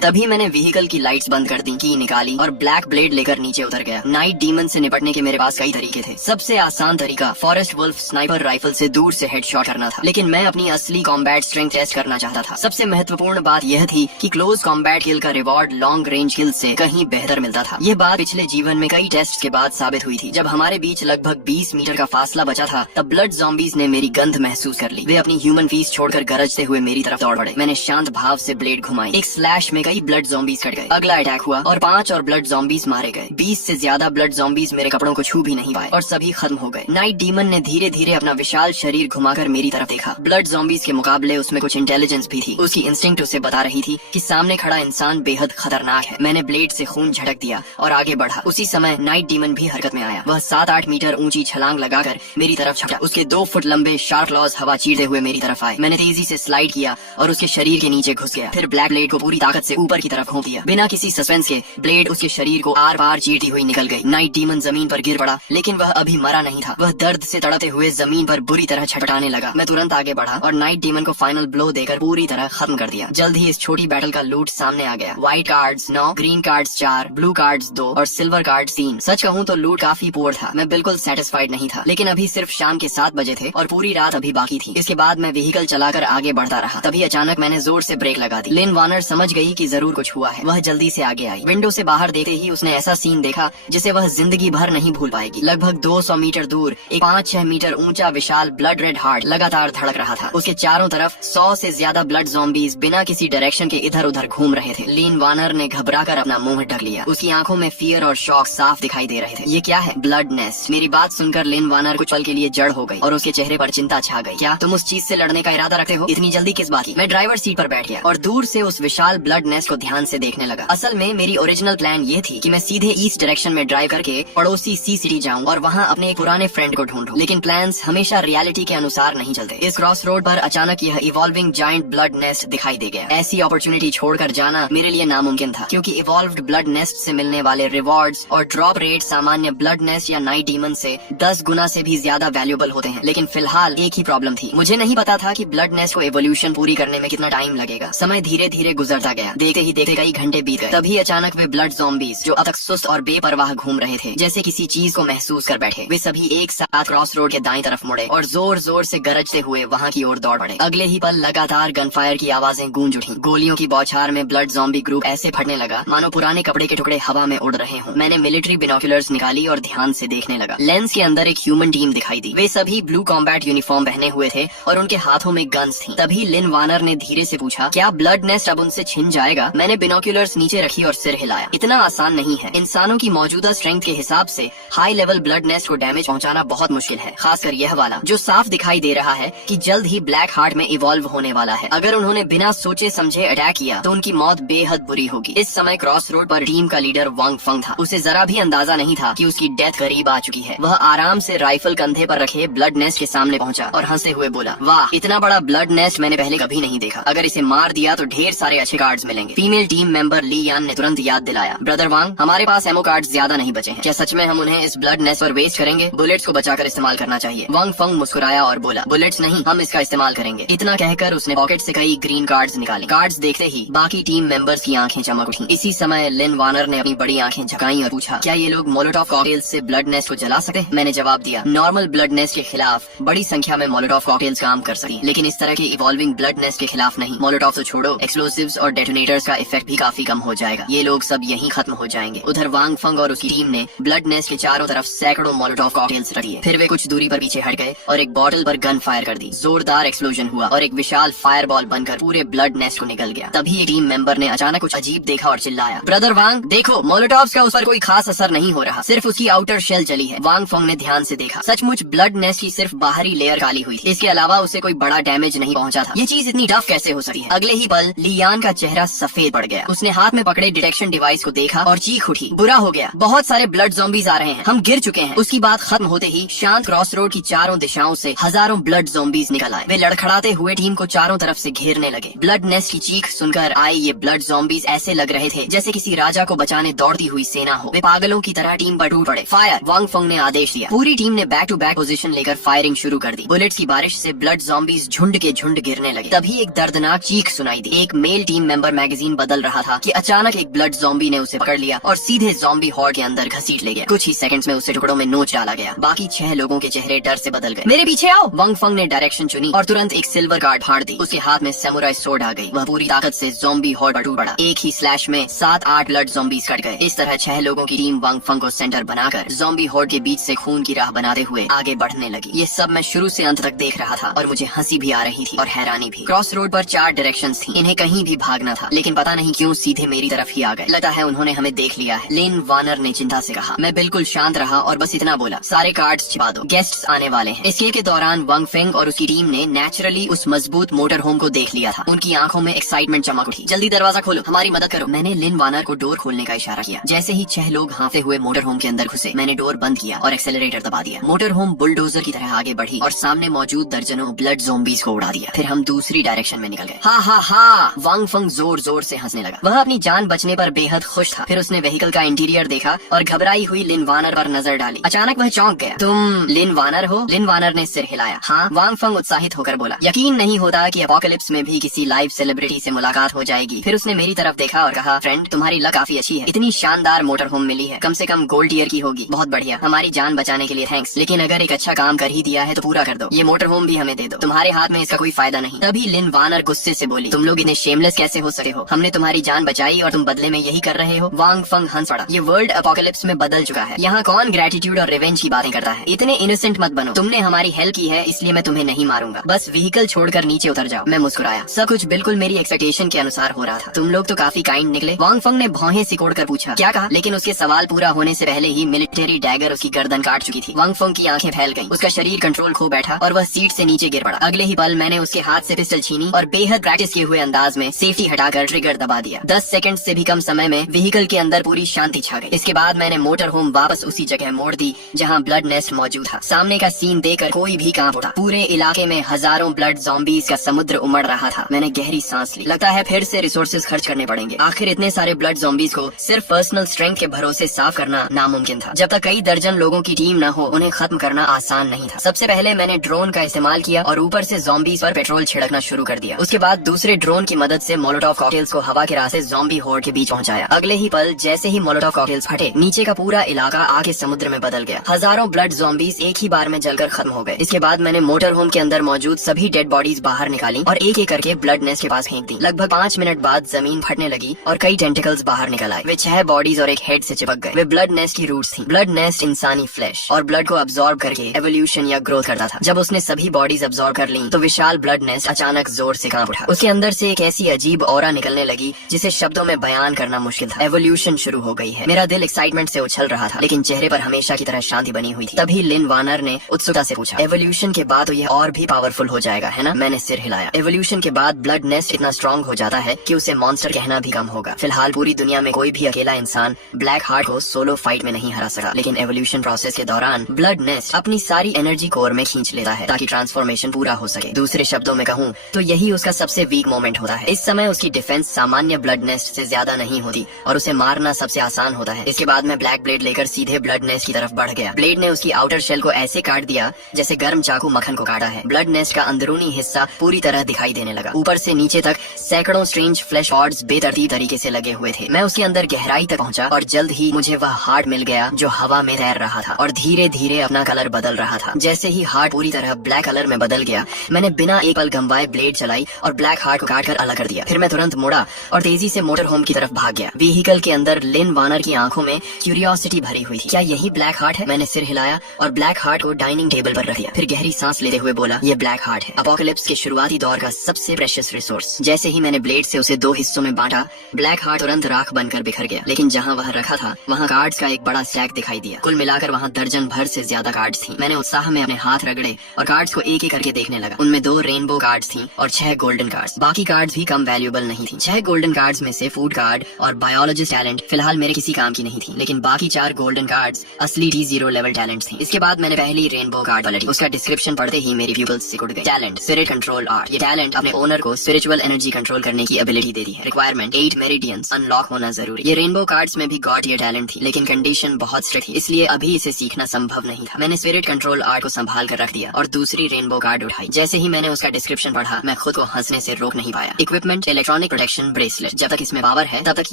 तभी मैंने व्हीकल की लाइट्स बंद कर दी, की निकाली और ब्लैक ब्लेड लेकर नीचे उतर गया। नाइट डीमन से निपटने के मेरे पास कई तरीके थे। सबसे आसान तरीका फॉरेस्ट वुल्फ स्नाइपर राइफल से दूर से हेडशॉट करना था, लेकिन मैं अपनी असली कॉम्बैट स्ट्रेंथ टेस्ट करना चाहता था। सबसे महत्वपूर्ण बात यह थी कि क्लोज कॉम्बैट किल का रिवॉर्ड लॉन्ग रेंज किल से कहीं बेहतर मिलता था। यह बात पिछले जीवन में कई टेस्ट के बाद साबित हुई थी। जब हमारे बीच लगभग 20 मीटर का फासला बचा था, तब ब्लड ज़ॉम्बीज ने मेरी गंध महसूस कर ली। वे अपनी ह्यूमन फीस छोड़कर गरजते हुए मेरी तरफ दौड़ पड़े। मैंने शांत भाव से ब्लेड घुमाई। एक स्लैश में कई ब्लड ज़ॉम्बीज कट गए। अगला अटैक हुआ और 5 और ब्लड ज़ॉम्बीज मारे गए। 20 से ज्यादा ब्लड ज़ॉम्बीज मेरे कपड़ों को छू भी नहीं पाए और सभी खत्म हो गए। नाइट डीमन ने धीरे धीरे अपना विशाल शरीर घुमाकर मेरी तरफ देखा। ब्लड ज़ॉम्बीज के मुकाबले उसमें कुछ इंटेलिजेंस भी थी। उसकी इंस्टिंक्ट उसे बता रही थी कि सामने खड़ा इंसान बेहद खतरनाक है। मैंने ब्लेड से खून झटक दिया और आगे बढ़ा। उसी समय नाइट डीमन भी हरकत में आया। वह 7-8 मीटर ऊंची छलांग लगाकर मेरी तरफ छपटा। उसके 2 फुट लंबे शार्क क्लॉज हवा चीरते हुए मेरी तरफ आए। मैंने तेजी से स्लाइड किया और उसके शरीर के नीचे घुस गया। फिर ब्लैक ब्लेड को पूरी ताकत से ऊपर की तरफ घोंप दिया। बिना किसी सस्पेंस के ब्लेड उसके शरीर को आर पार चीरती हुई निकल गई। नाइट डीमन जमीन पर गिर पड़ा, लेकिन वह अभी मरा नहीं था। वह दर्द से तड़पते हुए जमीन पर बुरी तरह छटपटाने लगा। मैं तुरंत आगे बढ़ा और नाइट डीमन को फाइनल ब्लो देकर पूरी तरह खत्म कर दिया। जल्द ही इस छोटी बैटल का लूट सामने आ गया। White cards 9, green cards 4, blue cards 2 और सिल्वर कार्ड्स 3। सच कहूँ तो लूट काफी पुअर था। मैं बिल्कुल सेटिस्फाइड नहीं था, लेकिन अभी सिर्फ शाम के 7 बजे थे और पूरी रात अभी बाकी थी। इसके बाद मैं व्हीकल चलाकर आगे बढ़ता रहा। तभी अचानक मैंने जोर से ब्रेक लगा दी। लिन वार्नर समझ गई कि जरूर कुछ हुआ है। वह जल्दी से आगे आई। विंडो से बाहर देखते ही उसने ऐसा सीन देखा जिसे वह जिंदगी भर नहीं भूल पाएगी। लगभग 200 मीटर दूर एक 5-6 मीटर ऊंचा विशाल ब्लड रेड हार्ट लगातार धड़क रहा था। उसके चारों तरफ 100 से ज्यादा ब्लड ज़ॉम्बीज बिना किसी डायरेक्शन के इधर उधर घूम रहे थे। लिन वार्नर ने घबराकर अपना मुंह ढक लिया। उसकी आंखों में फियर और शॉक साफ दिखाई दे रहे थे। ये क्या है? Blood nest. मेरी बात सुनकर लिन वार्नर कुछ पल के लिए जड़ हो गई और उसके चेहरे पर चिंता छा गई। क्या तुम उस चीज से लड़ने का इरादा रखते हो? इतनी जल्दी किस बात की? मैं ड्राइवर सीट पर बैठ गया और दूर से उस विशाल ब्लड नेस्ट को ध्यान से देखने लगा। असल में मेरी ओरिजिनल प्लान ये थी कि मैं सीधे ईस्ट डायरेक्शन में ड्राइव करके पड़ोसी सी सिटी जाऊं और वहां अपने एक पुराने फ्रेंड को ढूंढूं। लेकिन प्लान्स हमेशा रियलिटी के अनुसार नहीं चलते। इस क्रॉस रोड पर अचानक यह इवॉल्विंग जायंट ब्लड नेस्ट दिखाई दे गया। ऐसी अपॉर्चुनिटी छोड़कर जाना मेरे लिए नामुमकिन था, क्योंकि इवॉल्व्ड ब्लड नेस्ट से मिलने वाले रिवॉर्ड्स और ड्रॉप रेट सामान्य ब्लड नेस्ट या नाइट डीमन से 10 गुना से भी ज्यादा वैल्यूएबल होते हैं। लेकिन फिलहाल एक ही प्रॉब्लम थी। मुझे नहीं पता था कि ब्लड नेस्ट को एवोल्यूशन पूरी करने में कितना टाइम लगेगा। समय धीरे धीरे गुजरता गया। देखते ही देखते कई घंटे बीत गए। तभी अचानक वे ब्लड ज़ॉम्बीज जो अब तक सुस्त और बेपरवाह घूम रहे थे, जैसे किसी चीज को महसूस कर बैठे, वे सभी एक साथ क्रॉस रोड के दाईं तरफ मुड़े और जोर जोर से गरजते हुए वहां की ओर दौड़ पड़े। अगले ही पल लगातार गनफायर की आवाजें गूंज उठी। गोलियों की बौछार में ब्लड ज़ॉम्बी ग्रुप ऐसे फटने लगा मानो पुराने कपड़े के टुकड़े हवा में उड़ रहे हों। मैंने मिलिट्री बिनोकुलर्स निकाली और ध्यान से देखने लगा। लेंस के अंदर एक ह्यूमन टीम दिखाई दी। वे सभी ब्लू कॉम्बैट यूनिफॉर्म पहने हुए थे और उनके हाथों में गन्स थी। तभी लिन वार्नर ने धीरे से पूछा, क्या ब्लड नेस्ट अब उनसे छिन जाएगा? मैंने बिनोकुलर्स नीचे रखी और सिर हिलाया। इतना आसान नहीं है। इंसानों की मौजूदा स्ट्रेंथ के हिसाब से हाई लेवल ब्लड नेस्ट को डैमेज पहुंचाना बहुत मुश्किल है, खासकर यह वाला जो साफ दिखाई दे रहा है कि जल्द ही ब्लैक हार्ट में इवॉल्व होने वाला है। अगर उन्होंने बिना सोचे समझे अटैक किया तो उनकी मौत बेहद बुरी होगी। इस समय क्रॉस रोड पर टीम का लीडर वांग फंग था। उसे जरा भी अंदाजा नहीं था कि उसकी डेथ करीब आ चुकी है। वह आराम से राइफल कंधे पर रखे ब्लड नेस्ट के सामने पहुंचा और हंसते हुए बोला, वाह, इतना बड़ा ब्लड नेस्ट मैंने पहले कभी नहीं देखा। अगर इसे मार दिया तो ढेर सारे अच्छे कार्ड्स मिलेंगे। फीमेल टीम मेंबर ली यान ने तुरंत याद दिलाया, ब्रदर वांग, हमारे पास एमओ कार्ड्स ज्यादा नहीं बचे हैं। क्या सच में हम उन्हें इस ब्लड नेस्ट पर वेस्ट करेंगे? बुलेट्स को बचाकर इस्तेमाल करना चाहिए। वांग फंग मुस्कुराया और बोला, बुलेट्स नहीं, हम इसका इस्तेमाल करेंगे। इतना कहकर उसने पॉकेट से कई ग्रीन कार्ड्स निकाले। कार्ड्स देखते ही बाकी टीम मेंबर्स की आंखें चमक उठी। इसी समय लिन वार्नर ने अपनी बड़ी आंखें झकाई और पूछा, क्या ये लोग मोलोटॉव कॉकटेल्स से ब्लड नेस्ट को जला सकते हैं? मैंने जवाब दिया, नॉर्मल ब्लड नेस्ट के खिलाफ बड़ी संख्या में मोलोटॉव कॉकटेल्स काम कर सकती, लेकिन इस तरह के इवॉल्विंग ब्लड नेस्ट के खिलाफ नहीं। मोलोटॉव तो छोड़ो, एक्सप्लोसिव्स और डेटोनेटर्स का इफेक्ट भी काफी कम हो जाएगा। ये लोग सब यहीं खत्म हो जाएंगे। उधर वांग फंग और उसकी टीम ने ब्लड नेस्ट के चारों तरफ सैकड़ों मोलोटॉव कॉकटेल्स रख दिए। फिर वे कुछ दूरी पर पीछे हट गए और एक बॉटल पर गन फायर कर दी। जोरदार एक्सप्लोजन हुआ और एक विशाल फायर बॉल बनकर पूरे ब्लड नेस्ट को निकल गया। तभी एक टीम मेंबर ने अचानक कुछ अजीब देखा और चिल्लाया, ब्रदर वांग, देखो, मोलोटॉव्स का उस पर कोई खास असर नहीं हो रहा, सिर्फ उसकी आउटर शेल जली है। वांग फंग ने ध्यान से देखा। सचमुच ब्लड नेस्ट की सिर्फ बाहरी लेयर काली हुई थी। इसके अलावा उसे कोई बड़ा डैमेज नहीं पहुंचा था। ये चीज इतनी टफ कैसे हो सकती है? अगले ही पल लियान का चेहरा सफेद पड़ गया। उसने हाथ में पकड़े डिटेक्शन डिवाइस को देखा और चीख उठी, बुरा हो गया, बहुत सारे ब्लड ज़ॉम्बीज आ रहे हैं, हम गिर चुके हैं। उसकी बात खत्म होते ही शांत क्रॉस रोड की चारों दिशाओं से हजारों ब्लड ज़ॉम्बीज निकल आए। वे लड़खड़ाते हुए टीम को चारों तरफ से घेरने लगे। ब्लड नेस्ट की चीख सुनकर आए ये ब्लड ज़ॉम्बीज ऐसे लग रहे थे जैसे किसी राजा को बचाने दौड़ती हुई सेना हो। वे पागलों की तरह टीम पर टूट पड़े। फायर! वांग फंग ने आदेश दिया। पूरी टीम ने बैक टू बैक पोजीशन लेकर फायरिंग शुरू कर दी। बुलेट्स की बारिश से ब्लड ज़ॉम्बीज झुंड के झुंड गिरने लगे। तभी एक दर्दनाक दर्दनाक चीख सुनाई दी। एक मेल टीम मेंबर मैगजीन बदल रहा था कि अचानक एक ब्लड ज़ॉम्बी ने उसे पकड़ लिया और सीधे ज़ॉम्बी हॉर्ड के अंदर घसीट ले गया। कुछ ही सेकंड्स में उसे टुकड़ों में नोच डाला गया। बाकी 6 लोगों के चेहरे डर से बदल गए। मेरे पीछे आओ। वंग फंग ने डायरेक्शन चुनी और तुरंत एक सिल्वर कार्ड फाड़ दी। उसके हाथ में सैमुराई सोर्ड आ गई। वह पूरी ताकत से ज़ॉम्बी हॉर्ड पर टूट पड़ा। एक ही स्लैश में 7-8 ब्लड ज़ॉम्बीज कट गए। इस तरह 6 लोगों की टीम वंग फंग को सेंटर बनाकर ज़ॉम्बी हॉर्ड के बीच से खून की राह बनाते हुए आगे बढ़ने लगी। ये सब मैं शुरू से अंत तक देख रहा था और मुझे हंसी भी आ रही थी और हैरानी भी। क्रॉस रोड पर 4 डायरेक्शंस थी। इन्हें कहीं भी भागना था, लेकिन पता नहीं क्यों सीधे मेरी तरफ ही आ गए। लगता है उन्होंने हमें देख लिया है। लिन वानर ने चिंता से कहा। मैं बिल्कुल शांत रहा और बस इतना बोला, सारे कार्ड्स छिपा दो, गेस्ट्स आने वाले हैं। इसके के दौरान वंग फेंग और उसकी टीम ने नेचुरली उस मजबूत मोटर होम को देख लिया था। उनकी आंखों में एक्साइटमेंट चमक उठी। जल्दी दरवाजा खोलो, हमारी मदद करो। मैंने लिन वानर को डोर खोलने का इशारा किया। जैसे ही 6 लोग हाँफते हुए मोटर होम के अंदर घुसे, मैंने डोर बंद किया और एक्सेलरेटर दबा दिया। मोटर होम बुलडोजर की तरह आगे बढ़ी और सामने मौजूद दर्जनों ब्लड ज़ॉम्बीज को उड़ा दिया। फिर हम दूसरी डायरेक्शन में निकल गए। हा हा हा, वंग फंग जोर जोर से हंसने लगा। वह अपनी जान बचने पर बेहद खुश था। फिर उसने व्हीकल का इंटीरियर देखा और घबराई हुई लिन वानर पर नजर डाली। अचानक वह चौंक गया। तुम लिन वानर हो? लिन वानर ने सिर हिलाया। हाँ। वांग फंग उत्साहित होकर बोला। यकीन नहीं होता कि अपोकलिप्स में भी किसी लाइव सेलिब्रिटी से मुलाकात हो जाएगी। फिर उसने मेरी तरफ देखा और कहा, फ्रेंड तुम्हारी लक काफी अच्छी है। इतनी शानदार मोटर होम मिली है, कम से कम गोल्ड ईयर की होगी। बहुत बढ़िया, हमारी जान बचाने के लिए थैंक्स। लेकिन अगर एक अच्छा काम कर ही दिया है तो पूरा कर दो। ये मोटर होम भी हमें दे दो, तुम्हारे हाथ में इसका कोई फायदा नहीं। तभी लिन वानर गुस्से से बोली, तुम लोग इतने शेमलेस कैसे हो सकते हो? हमने तुम्हारी जान बचाई और तुम बदले में यही कर रहे हो। वांग फंग हंस पड़ा। ये वर्ल्ड अपोकलिप्स में बदल चुका है। यहाँ कौन ग्रेटिट्यूड और रिवेंज की बातें करता है? इतने इनोसेंट मत बनो। तुमने हमारी हेल्प की है इसलिए मैं तुम्हें नहीं मारूंगा। बस व्हीकल छोड़कर नीचे उतर जाओ। मैं मुस्कुराया। सब कुछ बिल्कुल मेरी एक्सपेक्टेशन के अनुसार हो रहा था। तुम लोग तो काफी काइंड निकले। वांग फंग ने भौहें सिकोड़ कर पूछा, क्या कहा? लेकिन उसके सवाल पूरा होने से पहले ही मिलिट्री डैगर उसकी गर्दन काट चुकी थी। वांग फंग की आंखें फैल गईं। उसका शरीर कंट्रोल खो बैठा और वह सीट से नीचे गिर पड़ा। अगले ही पल मैंने उसके हाथ से पिस्टल छीनी और बेहद प्रैक्टिस किए हुए अंदाज में सेफ्टी हटाकर ट्रिगर दबा दिया। 10 सेकंड से भी कम समय में व्हीकल के अंदर पूरी शांति छा गई। इसके बाद मैंने मोटर होम वापस उसी जगह मोड़ दी जहाँ ब्लड नेस्ट मौजूद था। सामने का सीन देखकर कोई भी कांप उठा। पूरे इलाके में हजारों ब्लड ज़ॉम्बीज का समुद्र उमड़ रहा था। मैंने गहरी सांस ली। लगता है फिर से रिसोर्सेज खर्च करने पड़ेंगे। आखिर इतने सारे ब्लड ज़ॉम्बीज को सिर्फ पर्सनल स्ट्रेंथ के भरोसे साफ करना नामुमकिन था। जब तक कई दर्जन लोगों की टीम न हो, उन्हें खत्म करना आसान नहीं था। सबसे पहले मैंने ड्रोन का इस्तेमाल किया और ऊपर से ज़ॉम्बीज पर पेट्रोल छिड़कना शुरू कर दिया। उसके बाद दूसरे ड्रोन की मदद से मोलोटोव कॉकटेल्स को हवा के रास्ते ज़ॉम्बी हॉर्ड के बीच पहुंचाया। अगले ही पल जैसे ही मोलोटोव कॉकटेल्स फटे, नीचे का पूरा इलाका आगे समुद्र में बदल गया। हजारों ब्लड ज़ॉम्बीज एक ही बार में जलकर खत्म हो गए। इसके बाद मैंने मोटर होम के अंदर मौजूद सभी डेड बॉडीज बाहर निकाली और एक एक करके ब्लड नेस्ट के पास फेंक दी। लगभग 5 मिनट बाद जमीन फटने लगी और कई टेंटिकल्स बाहर निकल आए। वे 6 बॉडीज और एक हेड से चिपक गए। वे ब्लड नेस्ट की रूट्स थी। ब्लड नेस्ट इंसानी फ्लैश और ब्लड को अब्सॉर्ब करके एवोल्यूशन या ग्रोथ करता था। जब उसने सभी बॉडीज अब्सॉर्ब कर ली तो विशाल ब्लड नेस्ट अचानक जोर से कांप उठा। उसके अंदर से एक ऐसी अजीब ऑरा निकलने लगी जिसे शब्दों में बयान करना मुश्किल था। एवोल्यूशन शुरू हो गई है। मेरा दिल एक्साइटमेंट से उछल रहा था, लेकिन चेहरे पर हमेशा की तरह शांति बनी हुई थी। तभी लिन वानर ने उत्सुकता से पूछा, एवोल्यूशन के बाद तो यह और भी पावरफुल हो जाएगा, है ना? मैंने सिर हिलाया। एवोल्यूशन के बाद ब्लड नेस्ट इतना स्ट्रॉन्ग हो जाता है कि उसे मॉन्स्टर कहना भी कम होगा। फिलहाल पूरी दुनिया में कोई भी अकेला इंसान ब्लैक हार्ट को सोलो फाइट में नहीं हरा सका, लेकिन एवोल्यूशन प्रोसेस के दौरान ब्लड नेस्ट अपनी सारी एनर्जी कोर में खींच लेता है ताकि ट्रांसफॉर्मेशन पूरा हो सके। दूसरे शब्दों में कहूँ तो यही उसका सबसे वीक मोमेंट होता है। इस समय उसकी डिफेंस सामान्य ब्लड नेस्ट से ज्यादा नहीं होती और उसे मारना सबसे आसान होता है। इसके बाद मैं ब्लैक ब्लेड लेकर सीधे ब्लड नेस्ट की तरफ बढ़ गया। ब्लेड ने उसकी आउटर शेल को ऐसे काट दिया जैसे गर्म चाकू मक्खन को काटा है। ब्लड नेस्ट का अंदरूनी हिस्सा पूरी तरह दिखाई देने लगा। ऊपर से नीचे तक सैकड़ों स्ट्रेंज फ्लैश हॉर्ड्स बेतरतीब तरीके से लगे हुए थे। मैं उसके अंदर गहराई तक पहुंचा और जल्द ही मुझे वह हार्ट मिल गया जो हवा में तैर रहा था और धीरे धीरे अपना कलर बदल रहा था। जैसे ही हार्ट पूरी तरह ब्लैक कलर में बदल गया, मैंने बिना एक पल गंवाए ब्लेड चलाई और ब्लैक हार्ट को काटकर अलग कर दिया। फिर मैं तुरंत मुड़ा और तेजी से मोटर होम की तरफ भाग गया। व्हीकल के अंदर लिन वानर की आंखों में क्यूरियोसिटी भरी हुई थी। क्या यही ब्लैक हार्ट है? मैंने सिर हिलाया और ब्लैक हार्ट को डाइनिंग टेबल पर रख दिया। फिर गहरी सांस लेते हुए बोला, ये ब्लैक हार्ट है, अपोकलिप्स के शुरुआती दौर का सबसे प्रेशियस रिसोर्स। जैसे ही मैंने ब्लेड से उसे 2 हिस्सों में बांटा, ब्लैक हार्ट तुरंत राख बनकर बिखर गया। लेकिन जहाँ वह रखा था वहाँ कार्ड्स का एक बड़ा स्टैक दिखाई दिया। कुल मिलाकर वहाँ दर्जन भर से ज्यादा कार्ड्स थी। मैंने उत्साह में अपने हाथ रगड़े और कार्ड्स को एक एक करके देखने लगा। उनमें 2 रेनबो कार्ड्स थी और 6 गोल्डन कार्ड्स। बाकी कार्ड्स भी कम वैल्यूएबल नहीं थी। 6 गोल्डन कार्ड्स में से फूड कार्ड और बायोलॉजिस्ट टैलेंट फिलहाल मेरे किसी काम की नहीं थी, लेकिन बाकी 4 गोल्डन कार्ड्स असली T0 लेवल टैलेंट थी। इसके बाद मैंने पहली रेनबो कार्ड पलटी। उसका डिस्क्रिप्शन पढ़ते ही मेरी प्यूपिल्स सिकुड़ गए। Talent spirit control art. ये टैलेंट अपने ओनर को स्पिरिचुअल एनर्जी कंट्रोल करने की एबिलिटी देती है। रिक्वायरमेंट 8 मेरिडियंस अनलॉक होना जरूरी। ये रेनबो कार्ड्स में भी गॉड ईयर टैलेंट थी, लेकिन कंडीशन बहुत स्ट्रिक्ट थी, इसलिए अभी इसे सीखना संभव नहीं था। मैंने स्पिरिट कंट्रोल आर्ट को संभाल कर रख दिया और दूसरी रेनबो कार्ड उठाई। जैसे ही मैंने उसका डिस्क्रिप्शन पढ़ा, मैं खुद को हंसने से रोक नहीं पाया। इक्विपमेंट इलेक्ट्रॉनिक प्रोटेक्शन ब्रेसलेट, जब तक इसमें पावर है तब तक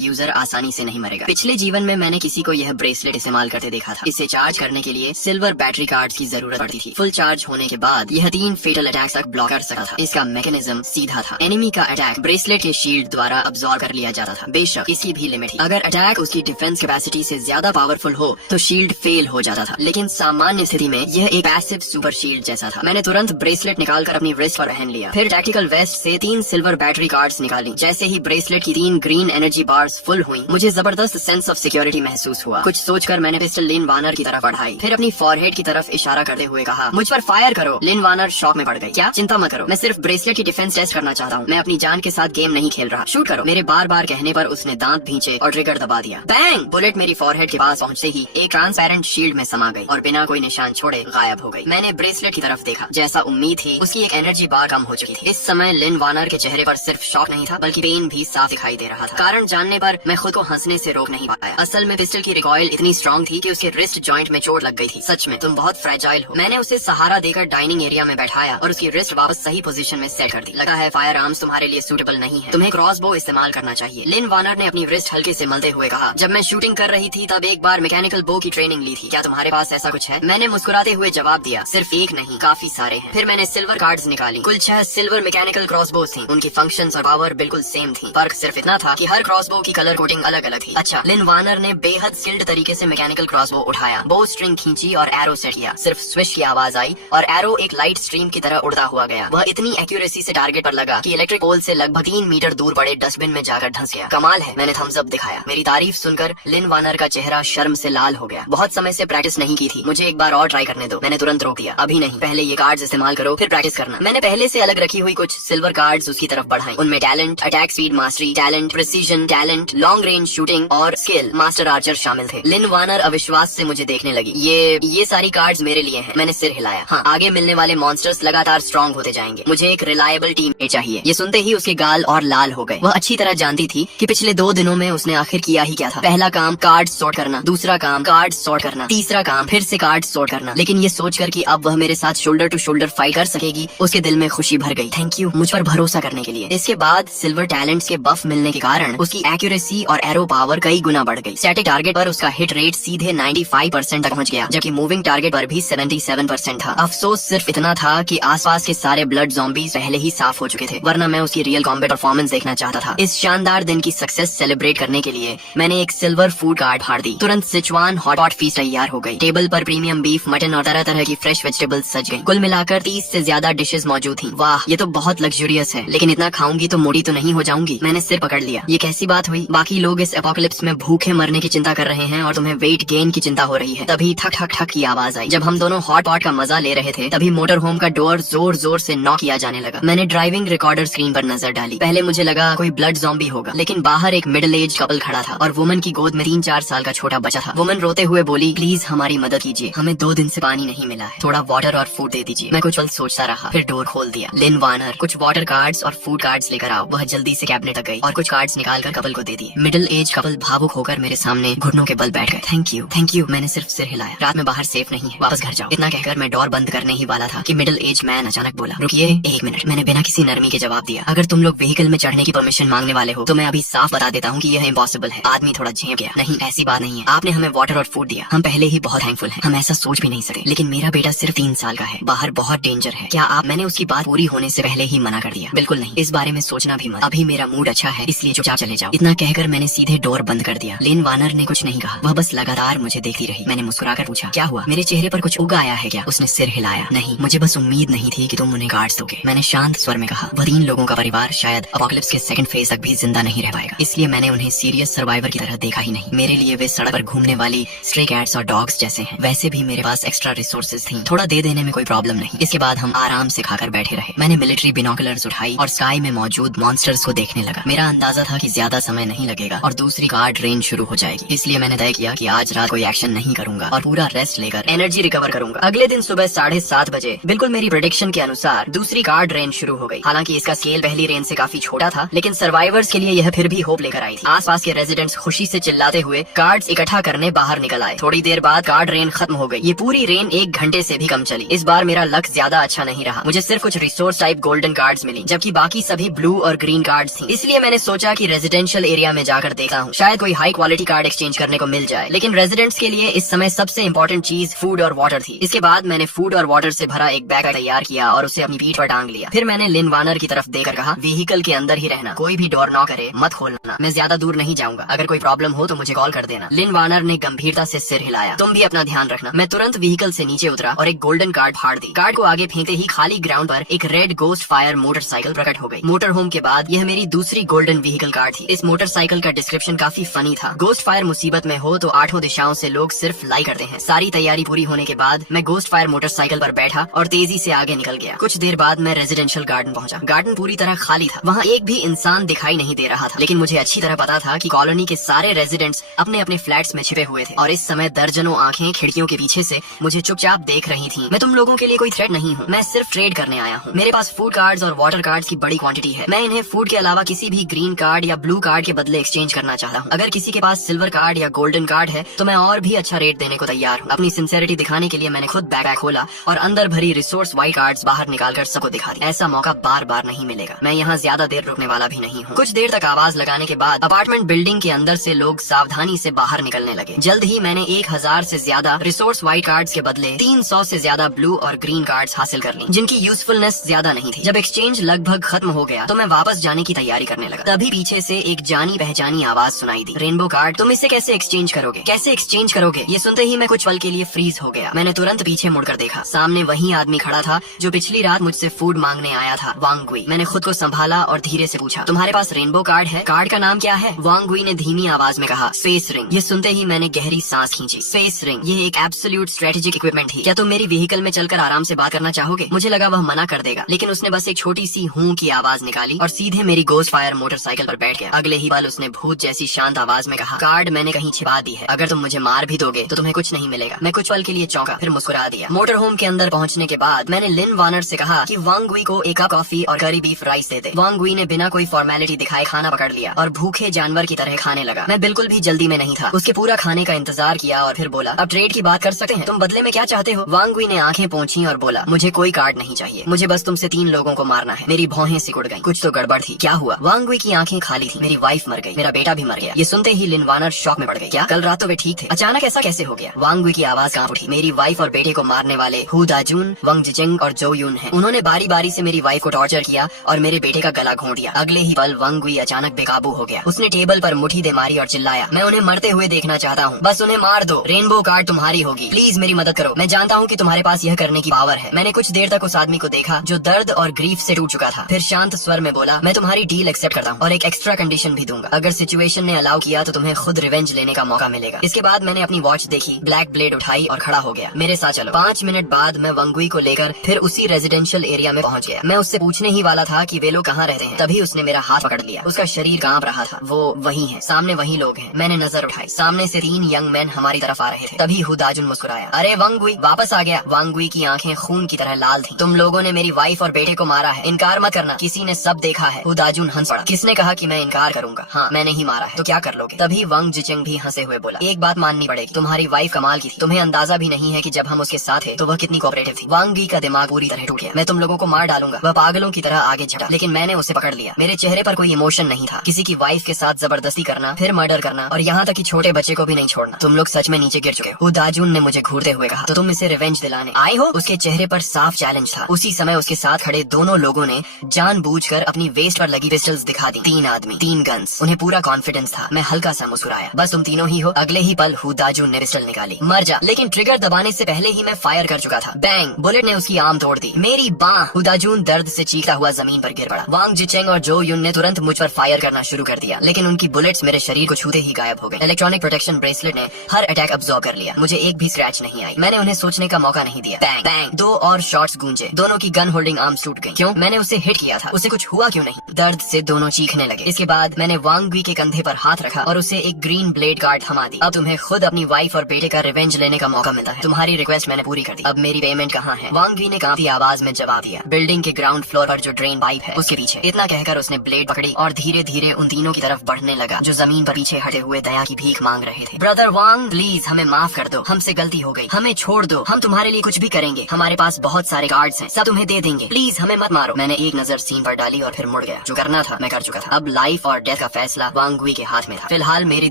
यूजर आसानी से नहीं मरेगा। पिछले जीवन में मैंने किसी को यह ब्रेसलेट इस्तेमाल करते देखा था। इसे चार्ज करने के लिए सिल्वर बैटरी कार्ड्स की जरूरत पड़ती थी। फुल चार्ज होने के बाद यह 3 फेटल अटैक तक ब्लॉक कर सकता था। इसका मैकेनिज्म सीधा था। एनिमी का अटैक ब्रेसलेट के शील्ड द्वारा अब्सॉर्ब कर लिया जाता था। बेशक इसकी भी लिमिट थी। अगर अटैक उसकी डिफेंस कैपेसिटी से ज्यादा पावरफुल हो तो शील्ड फेल हो जाता था, लेकिन सामान्य स्थिति में यह एक पैसिव सुपर शील्ड जैसा था। मैंने तुरंत ब्रेसलेट निकालकर अपनी रिस्ट पर पहन लिया। फिर टैक्टिकल वेस्ट से 3 सिल्वर बैटरी कार्ड्स निकाली। जैसे ही ब्रेसलेट की 3 ग्रीन एनर्जी बार्स फुल हुई, मुझे जबरदस्त सेंस ऑफ सिक्योरिटी महसूस हुआ। कुछ सोचकर मैंने पिस्टल लिन वानर की तरफ बढ़ाई, फिर अपनी फॉरहेड की तरफ इशारा करते हुए कहा, मुझ पर फायर करो। लिन वानर शॉक में पड़ गई। क्या? चिंता मत करो, मैं सिर्फ ब्रेसलेट की डिफेंस टेस्ट करना चाहता हूँ। मैं अपनी जान के साथ गेम नहीं खेल रहा। शूट करो। मेरे बार बार कहने पर उसने दांत भींचे और ट्रिगर दबा दिया। बैंग! बुलेट मेरी फॉरहेड के पास पहुँचते ही एक ट्रांसपेरेंट शील्ड में समा गई और बिना कोई निशान छोड़े गायब हो गई। मैंने ब्रेसलेट की तरफ देखा। जैसा उम्मीद थी, उसकी एक एनर्जी बार कम हो चुकी थी। इस समय लिन वानर के चेहरे पर सिर्फ शॉक नहीं था, बल्कि पेन भी साफ दिखाई दे रहा था। कारण जानने पर मैं खुद को हंसने से रोक नहीं पाया। असल में पिस्टल की रिकॉइल इतनी स्ट्रॉन्ग थी कि उसके रिस्ट जॉइंट में चोट लग गई थी। सच में तुम बहुत फ्रेजाइल हो। मैंने उसे सहारा देकर डाइनिंग एरिया में बैठाया और उसकी रिस्ट वापस सही पोजीशन में सेट कर दी। लगा है फायर आर्म्स तुम्हारे लिए सूटेबल नहीं है, तुम्हें क्रॉसबो इस्तेमाल करना चाहिए। लिन वानर ने अपनी रिस्ट हल्के से मलते हुए कहा, जब मैं शूटिंग कर रही थी तब एक बार मैकेनिकल बो की ट्रेनिंग ली थी। क्या तुम्हारे पास ऐसा कुछ है? मैंने मुस्कुराते हुए जवाब दिया, सिर्फ एक नहीं, काफी सारे हैं। फिर मैंने सिल्वर कार्ड्स निकाली। कुल 6 सिल्वर मैकेनिकल क्रॉसबोज थी। उनकी फंक्शंस और पावर बिल्कुल सेम थी। फर्क सिर्फ इतना था कि हर क्रॉसबो की कलर कोडिंग अलग अलग थी। अच्छा, लिन वानर ने बेहद स्किल्ड तरीके से मैकेनिकल क्रॉसबो उठाया, बो स्ट्रिंग खींची और एरो सेट किया। सिर्फ स्विश की आवाज आई और एरो एक लाइट स्ट्रीम की तरह उड़ता हुआ गया। वह इतनी एक्यूरेसी से टारगेट पर लगा कि इलेक्ट्रिक पोल से लगभग 3 मीटर दूर पड़े डस्टबिन में जाकर धंस गया। कमाल है, मैंने थम्स अप दिखाया। मेरी तारीफ सुनकर लिन वानर का चेहरा शर्म से लाल हो गया। बहुत समय से प्रैक्टिस नहीं की थी, मुझे एक बार और ट्राई करने दो। मैंने तुरंत रोक दिया, अभी नहीं, पहले ये कार्ड्स इस्तेमाल करो फिर प्रैक्टिस करना। मैंने पहले से अलग रखी हुई कुछ सिल्वर कार्ड्स उसकी तरफ बढ़ाई। उनमें talent, attack speed mastery, talent, precision, talent, long range shooting और स्किल मास्टर आर्चर शामिल थे। लिन वानर अविश्वास से मुझे देखने लगी। ये सारी कार्ड्स मेरे लिए हैं। मैंने सिर हिलाया। हाँ, आगे मिलने वाले मॉन्स्टर्स लगातार स्ट्रॉन्ग होते जाएंगे। मुझे एक रिलायबल टीम चाहिए। ये सुनते ही उसके गाल और लाल हो गए। वह अच्छी तरह जानती थी कि पिछले 2 दिनों में उसने आखिर किया ही क्या था। पहला काम कार्ड सॉर्ट करना, दूसरा काम कार्ड सॉर्ट करना, तीसरा काम फिर से कार्ड सॉर्ट करना। लेकिन ये सोचकर कि अब वह मेरे साथ शोल्डर टू शोल्डर फाइट कर सकेगी, उसके दिल में खुशी भर गई। थैंक यू मुझ पर भरोसा करने के लिए। इसके बाद सिल्वर टैलेंट्स के बफ मिलने के कारण उसकी एक्यूरेसी और एरो पावर कई गुना बढ़ गई। स्टैटिक टारगेट पर उसका हिट रेट सीधे 95% तक पहुंच गया, जबकि मूविंग टारगेट पर भी 77% था। अफसोस सिर्फ इतना था कि आसपास के सारे ब्लड ज़ॉम्बीज पहले ही साफ हो चुके थे, वरना मैं उसकी रियल कॉम्बैट परफॉर्मेंस देखना चाहता था। इस शानदार दिन की सक्सेस सेलिब्रेट करने के लिए मैंने एक सिल्वर फूड कार्ड फाड़ दी। तुरंत सिचुआन हॉट पॉट फीस्ट तैयार हो गई। टेबल पर प्रीमियम बीफ, मटन और तरह तरह की फ्रेश वेजिटेबल्स सज गई। कुल मिलाकर 30 से ज्यादा डिशेस मौजूद थी। वाह, ये तो बहुत लग्जरियस है, लेकिन इतना खाऊंगी तो मोटी तो नहीं हो जाऊंगी। मैंने सिर पकड़ लिया। ये कैसी बात हुई? बाकी लोग इस एपोकलिप्स में भूखे मरने की चिंता कर रहे हैं और तुम्हें वेट गेन की चिंता हो रही है। तभी ठक ठक ठक की आवाज आई। जब हम दोनों हॉट पॉट का मजा ले रहे थे तभी मोटर होम का डोर जोर जोर से नॉक किया जाने लगा। मैंने ड्राइविंग रिकॉर्डर स्क्रीन पर नजर डाली। पहले मुझे लगा कोई ब्लड ज़ॉम्बी होगा, लेकिन बाहर एक मिडिल एज कपल खड़ा था और वुमन की गोद में 3-4 साल का छोटा बच्चा था। वुमन रोते हुए बोली, प्लीज हमारी मदद कीजिए, हमें 2 दिन से पानी नहीं मिला है, थोड़ा वाटर और फूड दे दीजिए। मैं कुछ पल सोचता रहा, फिर डोर खोल दिया। लिन वानर, कुछ वाटर कार्ड्स और फूड कार्ड्स लेकर आओ। वह जल्दी से कैबिनेट तक गई और कुछ कार्ड्स निकालकर कपल को दे दिए। मिडिल एज कपल भावुक होकर मेरे सामने घुटनों के बल बैठ गए। Thank you. मैंने सिर्फ सिर हिलाया। रात में बाहर सेफ नहीं है, वापस घर जाओ। इतना कहकर मैं डोर बंद करने ही वाला था कि मिडिल एज मैन अचानक बोला, रुकिए 1 मिनट। मैंने बिना किसी नरमी के जवाब दिया, अगर तुम लोग व्हीकल में चढ़ने की परमिशन मांगने वाले हो तो मैं अभी साफ बता देता हूँ कि यह इम्पॉसिबल है। आदमी थोड़ा झेप गया। नहीं, ऐसी बात नहीं है, आपने हमें वाटर और फूड दिया, हम पहले ही बहुत थैंकफुल हैं। हम ऐसा सोच भी नहीं सके, लेकिन मेरा बेटा सिर्फ 3 साल का है, बाहर बहुत डेंजर है। क्या आप? मैंने उसकी बात पूरी होने से पहले ही मना कर दिया। बिल्कुल नहीं, इस बारे में सोचना भी मत। अभी मेरा मूड अच्छा है, इसलिए चुपचाप चले जाओ। इतना कहकर मैंने सीधे डोर बंद कर दिया। लिन वानर ने कुछ नहीं कहा, वह बस लगातार मुझे देखती रही। मैंने मुस्कुराकर पूछा, क्या हुआ? मेरे चेहरे पर कुछ उग आया है क्या? उसने सिर हिलाया। नहीं, मुझे बस उम्मीद नहीं थी कि तुम उन्हें गार्ड्स दोगे। मैंने शांत स्वर में कहा, वह 3 लोगों का परिवार शायद एपोकलिप्स के सेकंड फेज तक भी जिंदा नहीं रह पाएगा, इसलिए मैंने उन्हें सीरियस सर्वाइवर की तरह देखा ही नहीं। मेरे लिए वे सड़क पर घूमने वाली स्ट्रे कैट्स और डॉग्स जैसे हैं। वैसे भी मेरे पास एक्स्ट्रा रिसोर्सेज थी, थोड़ा दे देने में कोई प्रॉब्लम नहीं। इसके बाद हम आराम से खाकर बैठे रहे। मैंने मिलिट्री बिनोकुलर्स उठाई और स्काई में मौजूद मॉन्स्टर्स को देखने लगा। मेरा अंदाजा था कि ज्यादा समय नहीं लगेगा और दूसरी कार्ड रेंज शुरू हो जाएगी, इसलिए मैंने तय किया कि आज रात कोई एक्शन नहीं करूंगा और पूरा रेस्ट लेकर एनर्जी रिकवर करूंगा। अगले दिन सुबह 7:30 बजे बिल्कुल मेरी प्रेडिक्शन के अनुसार दूसरी कार्ड रेंज शुरू हो गई। हालांकि इसका स्केल पहली रेंज से काफी छोटा था, लेकिन सर्वाइवर्स के लिए यह फिर भी होप लेकर आई थी। आसपास के रेजिडेंट्स खुशी से चिल्लाते हुए कार्ड्स इकट्ठा करने बाहर निकल आए। थोड़ी देर बाद कार्ड रेन खत्म हो गई। ये पूरी रेन 1 घंटे से भी कम चली। इस बार मेरा लक ज्यादा अच्छा नहीं रहा। मुझे सिर्फ कुछ resource type golden card cards मिली, जबकि बाकी सभी ब्लू और ग्रीन कार्ड्स थी। इसलिए मैंने सोचा कि रेजिडेंशियल एरिया में जाकर देखता हूँ, शायद कोई हाई क्वालिटी कार्ड एक्सचेंज करने को मिल जाए। लेकिन रेजिडेंट्स के लिए इस समय सबसे इम्पोर्टेंट चीज फूड और वाटर थी। इसके बाद मैंने फूड और वाटर से भरा एक बैग तैयार किया और उसे अपनी पीठ पर टांग लिया। फिर मैंने लिन वार्नर की तरफ देखकर कहा, व्हीकल के अंदर ही रहना, कोई भी डोर नॉक करे मत खोलना, मैं ज्यादा दूर नहीं जाऊंगा, अगर कोई प्रॉब्लम हो तो मुझे कॉल कर देना। लिन वार्नर ने गंभीरता से सिर हिलाया, तुम भी अपना ध्यान रखना। मैं तुरंत व्हीकल से नीचे उतरा और एक गोल्डन कार्ड फाड़ दी। कार्ड को आगे फेंकते ही खाली ग्राउंड पर एक रेड गोस्ट फायर मोटरसाइकिल प्रकट हो गई। मोटर होम के बाद यह मेरी दूसरी गोल्डन व्हीकल कार्ड थी। इस मोटरसाइकिल का डिस्क्रिप्शन काफी फनी था। गोस्ट फायर मुसीबत में हो तो 8 दिशाओं से लोग सिर्फ लाई करते हैं। सारी तैयारी पूरी होने के बाद मैं गोस्ट फायर मोटरसाइकिल पर बैठा और तेजी से आगे निकल गया। कुछ देर बाद मैं रेजिडेंशियल गार्डन पहुंचा। गार्डन पूरी तरह खाली था, वहाँ एक भी इंसान दिखाई नहीं दे रहा था। लेकिन मुझे अच्छी तरह पता था कि कॉलोनी के सारे रेजिडेंट्स अपने अपने फ्लैट्स में छिपे हुए थे और इस समय दर्जनों आंखें खिड़कियों के पीछे से मुझे चुपचाप देख रही थीं। मैं तुम लोगों के लिए कोई थ्रेट नहीं हूँ, मैं सिर्फ ट्रेड करने आया हूँ। मेरे पास फूड कार्ड्स और वाटर कार्ड्स की बड़ी क्वांटिटी है। मैं इन्हें फूड के अलावा किसी भी ग्रीन कार्ड या ब्लू कार्ड के बदले एक्सचेंज करना चाहता हूँ। अगर किसी के पास सिल्वर कार्ड या गोल्डन कार्ड है तो मैं और भी अच्छा रेट देने को तैयार हूँ। अपनी सिंसेरिटी दिखाने के लिए मैंने खुद बैग खोला और अंदर भरी रिसोर्स वाइट कार्ड्स बाहर निकालकर सबको दिखा दी। ऐसा मौका बार बार नहीं मिलेगा। मैं यहाँ ज्यादा देर रुकने वाला भी नहीं हूँ। कुछ देर तक आवाज लगाने के बाद अपार्टमेंट बिल्डिंग के अंदर से लोग सावधानी से बाहर निकलने लगे। जल्द ही मैंने 1000 से ज्यादा रिसोर्स वाइट कार्ड्स के बदले 300 से ज्यादा ब्लू और ग्रीन कार्ड्स हासिल कर ली, जिनकी यूजफुलनेस ज्यादा नहीं थी। जब एक्सचेंज लगभग खत्म हो गया तो मैं वापस जाने की तैयारी करने लगा। तभी पीछे से एक जानी पहचानी आवाज सुनाई दी, रेनबो कार्ड, तुम इसे कैसे एक्सचेंज करोगे, कैसे एक्सचेंज करोगे? ये सुनते ही मैं कुछ पल के लिए फ्रीज हो गया। मैंने तुरंत पीछे मुड़कर देखा, सामने वही आदमी खड़ा था जो पिछली रात मुझसे फूड मांगने आया था, वांग गुई। मैंने खुद को संभाला और धीरे से पूछा, तुम्हारे पास रेनबो कार्ड है? कार्ड का नाम क्या है? वांग गुई ने धीमी आवाज में कहा, स्पेस रिंग। ये सुनते ही मैंने गहरी सांस खींची। स्पेस रिंग, ये एक एब्सोल्यूट स्ट्रेटेजिक इक्विपमेंट थी। क्या तुम मेरी व्हीकल में चलकर आराम से बात करना चाहोगे? मुझे लगा वह मना कर देगा, लेकिन उसने बस एक छोटी सी हूं की आवाज निकाली और सीधे मेरी गोस्ट फायर मोटरसाइकिल पर बैठ गया। अगले ही पल उसने भूत जैसी शांत आवाज में कहा, कार्ड मैंने कहीं छिपा दी है, अगर तुम मुझे मार भी दोगे तो तुम्हें कुछ नहीं मिलेगा। मैं कुछ पल के लिए चौंका, फिर मुस्कुरा दिया। मोटर होम के अंदर पहुंचने के बाद मैंने लिन वार्नर से कहा कि वांग गुई को एक कप कॉफी और करी बीफ राइस दे दे। वांग गुई ने बिना कोई फॉर्मेलिटी दिखाए खाना पकड़ लिया और भूखे जानवर की तरह खाने लगा। मैं बिल्कुल भी जल्दी में नहीं था। उसके पूरा खाने का इंतजार किया और फिर बोला, अब ट्रेड की बात कर सकते हैं, तुम बदले में क्या चाहते हो? वांग गुई ने आंखें पोंछी और बोला, मुझे कोई कार्ड नहीं चाहिए, मुझे बस तुमसे 3 लोगों को मारना है। मेरी भौहें सिकुड़ गईं। कुछ तो गड़बड़ थी। क्या हुआ? वांग गुई की आंखें खाली थी। मेरी वाइफ मर गई, मेरा बेटा भी मर गया। ये सुनते ही लिन वार्नर शॉक में पड़ गई। क्या कल रात तो वे ठीक थे, अचानक ऐसा कैसे हो गया? वांग गुई की आवाज कांप उठी। मेरी वाइफ और बेटे को मारने वाले हु दाजुन, वंग जिचेंग और जो यून हैं। उन्होंने बारी बारी से मेरी वाइफ को टॉर्चर किया और मेरे बेटे का गला घोंट दिया। अगले ही पल वांग गुई अचानक बेकाबू हो गया। उसने टेबल पर मुट्ठी दे मारी और चिल्लाया, मैं उन्हें मरते हुए देखना चाहता हूँ, बस उन्हें मार दो। रेनबो कार्ड तुम्हारी होगी, प्लीज मेरी मदद करो। मैं जानता हूँ कि तुम्हारे पास यह करने की पावर है। मैंने कुछ देर तक उस आदमी को देखा जो दर्द और ग्रीफ से टूट चुका था। फिर शांत स्वर में बोला, मैं तुम्हारी डील एक्सेप्ट करता हूँ और एक एक्स्ट्रा कंडीशन भी दूंगा। अगर सिचुएशन ने अलाउ किया तो तुम्हें खुद रिवेंज लेने का मौका मिलेगा। इसके बाद मैंने अपनी वॉच देखी, ब्लैक ब्लेड उठाई और खड़ा हो गया। मेरे साथ चलो। 5 मिनट बाद मैं वांग गुई को लेकर फिर उसी रेजिडेंशियल एरिया में पहुंच गया। मैं उससे पूछने ही वाला था कि वे लोग कहाँ रहते हैं, तभी उसने मेरा हाथ पकड़ लिया। उसका शरीर कांप रहा था। वो वही है, सामने वही लोग हैं। मैंने नजर उठाई, सामने से 3 यंग मैन हमारी तरफ आ रहे थे। तभी हु दाजुन मुस्कुराया, अरे वांग गुई वापस आ गया। वांग गुई की आंखें खून की तरह लाल थी। तुम लोगों ने मेरी वाइफ और बेटे को मारा है, इनकार मत करना, किसी ने सब देखा है। हु दाजुन हंस पड़ा, किसने कहा कि मैं इनकार करूंगा? हाँ, मैंने ही मारा है, तो क्या कर लोगे? तभी वांग जिचेंग भी हंसे हुए बोला, एक बात माननी पड़ेगी, तुम्हारी वाइफ कमाल की थी। तुम्हें अंदाजा भी नहीं है कि जब हम उसके साथ थे तो वह कितनी कोऑपरेटिव थी। वांग गुई का दिमाग पूरी तरह टूट गया। मैं तुम लोगों को मार डालूंगा, वह पागलों की तरह आगे झटा, लेकिन मैंने उसे पकड़ लिया। मेरे चेहरे पर कोई इमोशन नहीं था। किसी की वाइफ के साथ जबरदस्ती करना, फिर मर्डर करना और यहाँ तक कि छोटे बच्चे को भी नहीं छोड़ना। तुम लोग सच में नीचे गिर चुके हो। हु दाजुन ने मुझे घूरते हुए कहा, तो तुम इसे रिवेंज दिलाने आए हो? उसके चेहरे पर साफ चैलेंज था। उसी समय उसके साथ खड़े दोनों लोगों ने जानबूझकर अपनी वेस्ट पर लगी पिस्टल्स दिखा दी। 3 आदमी, 3 गन्स, उन्हें पूरा कॉन्फिडेंस था। मैं हल्का सा मुस्कुराया, बस तुम तीनों ही हो। अगले ही पल हु दाजुन ने पिस्टल निकाली, मर जा। लेकिन ट्रिगर दबाने से पहले ही मैं फायर कर चुका था। बैंग, बुलेट ने उसकी आर्म तोड़ दी। मेरी बांह। हु दाजुन दर्द से चीखता हुआ जमीन पर गिर पड़ा। वांग जिचेंग और जो यून ने तुरंत मुझ पर फायर करना शुरू कर दिया, लेकिन उनकी बुलेट्स मेरे शरीर को छूते ही गायब हो गए। इलेक्ट्रॉनिक प्रोटेक्शन ब्रेसलेट ने हर अटैक अब्सॉर्ब कर लिया। मुझे एक भी स्क्रैच नहीं आई। मैंने उन्हें सोचने का मौका नहीं दिया। बैंग बैंग, 2 और शॉट्स गूंजे। दोनों की गन होल्डिंग आर्म्स टूट गई। क्यों? मैंने उसे हिट किया था, उसे कुछ हुआ क्यों नहीं? दर्द से दोनों चीखने लगे। इसके बाद मैंने वांग गुई के कंधे पर हाथ रखा और उसे एक ग्रीन ब्लेड गार्ड थमा दी। अब तुम्हें खुद अपनी वाइफ और बेटे का रिवेंज लेने का मौका मिलता है। तुम्हारी रिक्वेस्ट मैंने पूरी कर दी, अब मेरी पेमेंट कहाँ है? वांग गुई ने कांपती आवाज में जवाब दिया, बिल्डिंग के ग्राउंड फ्लोर पर जो ड्रेन पाइप है उसके पीछे। इतना कहकर उसने ब्लेड पकड़ी और धीरे धीरे उन तीनों की तरफ बढ़ने लगा जो जमीन पर पीछे हटे हुए दया की भीख मांग रहे थे। ब्रदर वांग, प्लीज हमें माफ कर दो, हमसे गलती हो गई, हमें छोड़ दो, हम तुम्हारे लिए कुछ भी करेंगे। हमारे पास बहुत सारे कार्ड्स हैं, सब तुम्हें दे देंगे, प्लीज हमें मत मारो। मैंने एक नजर सीन पर डाली और फिर मुड़ गया। जो करना था मैं कर चुका था। अब लाइफ और डेथ का फैसला वांग गुई के हाथ में था। फिलहाल मेरी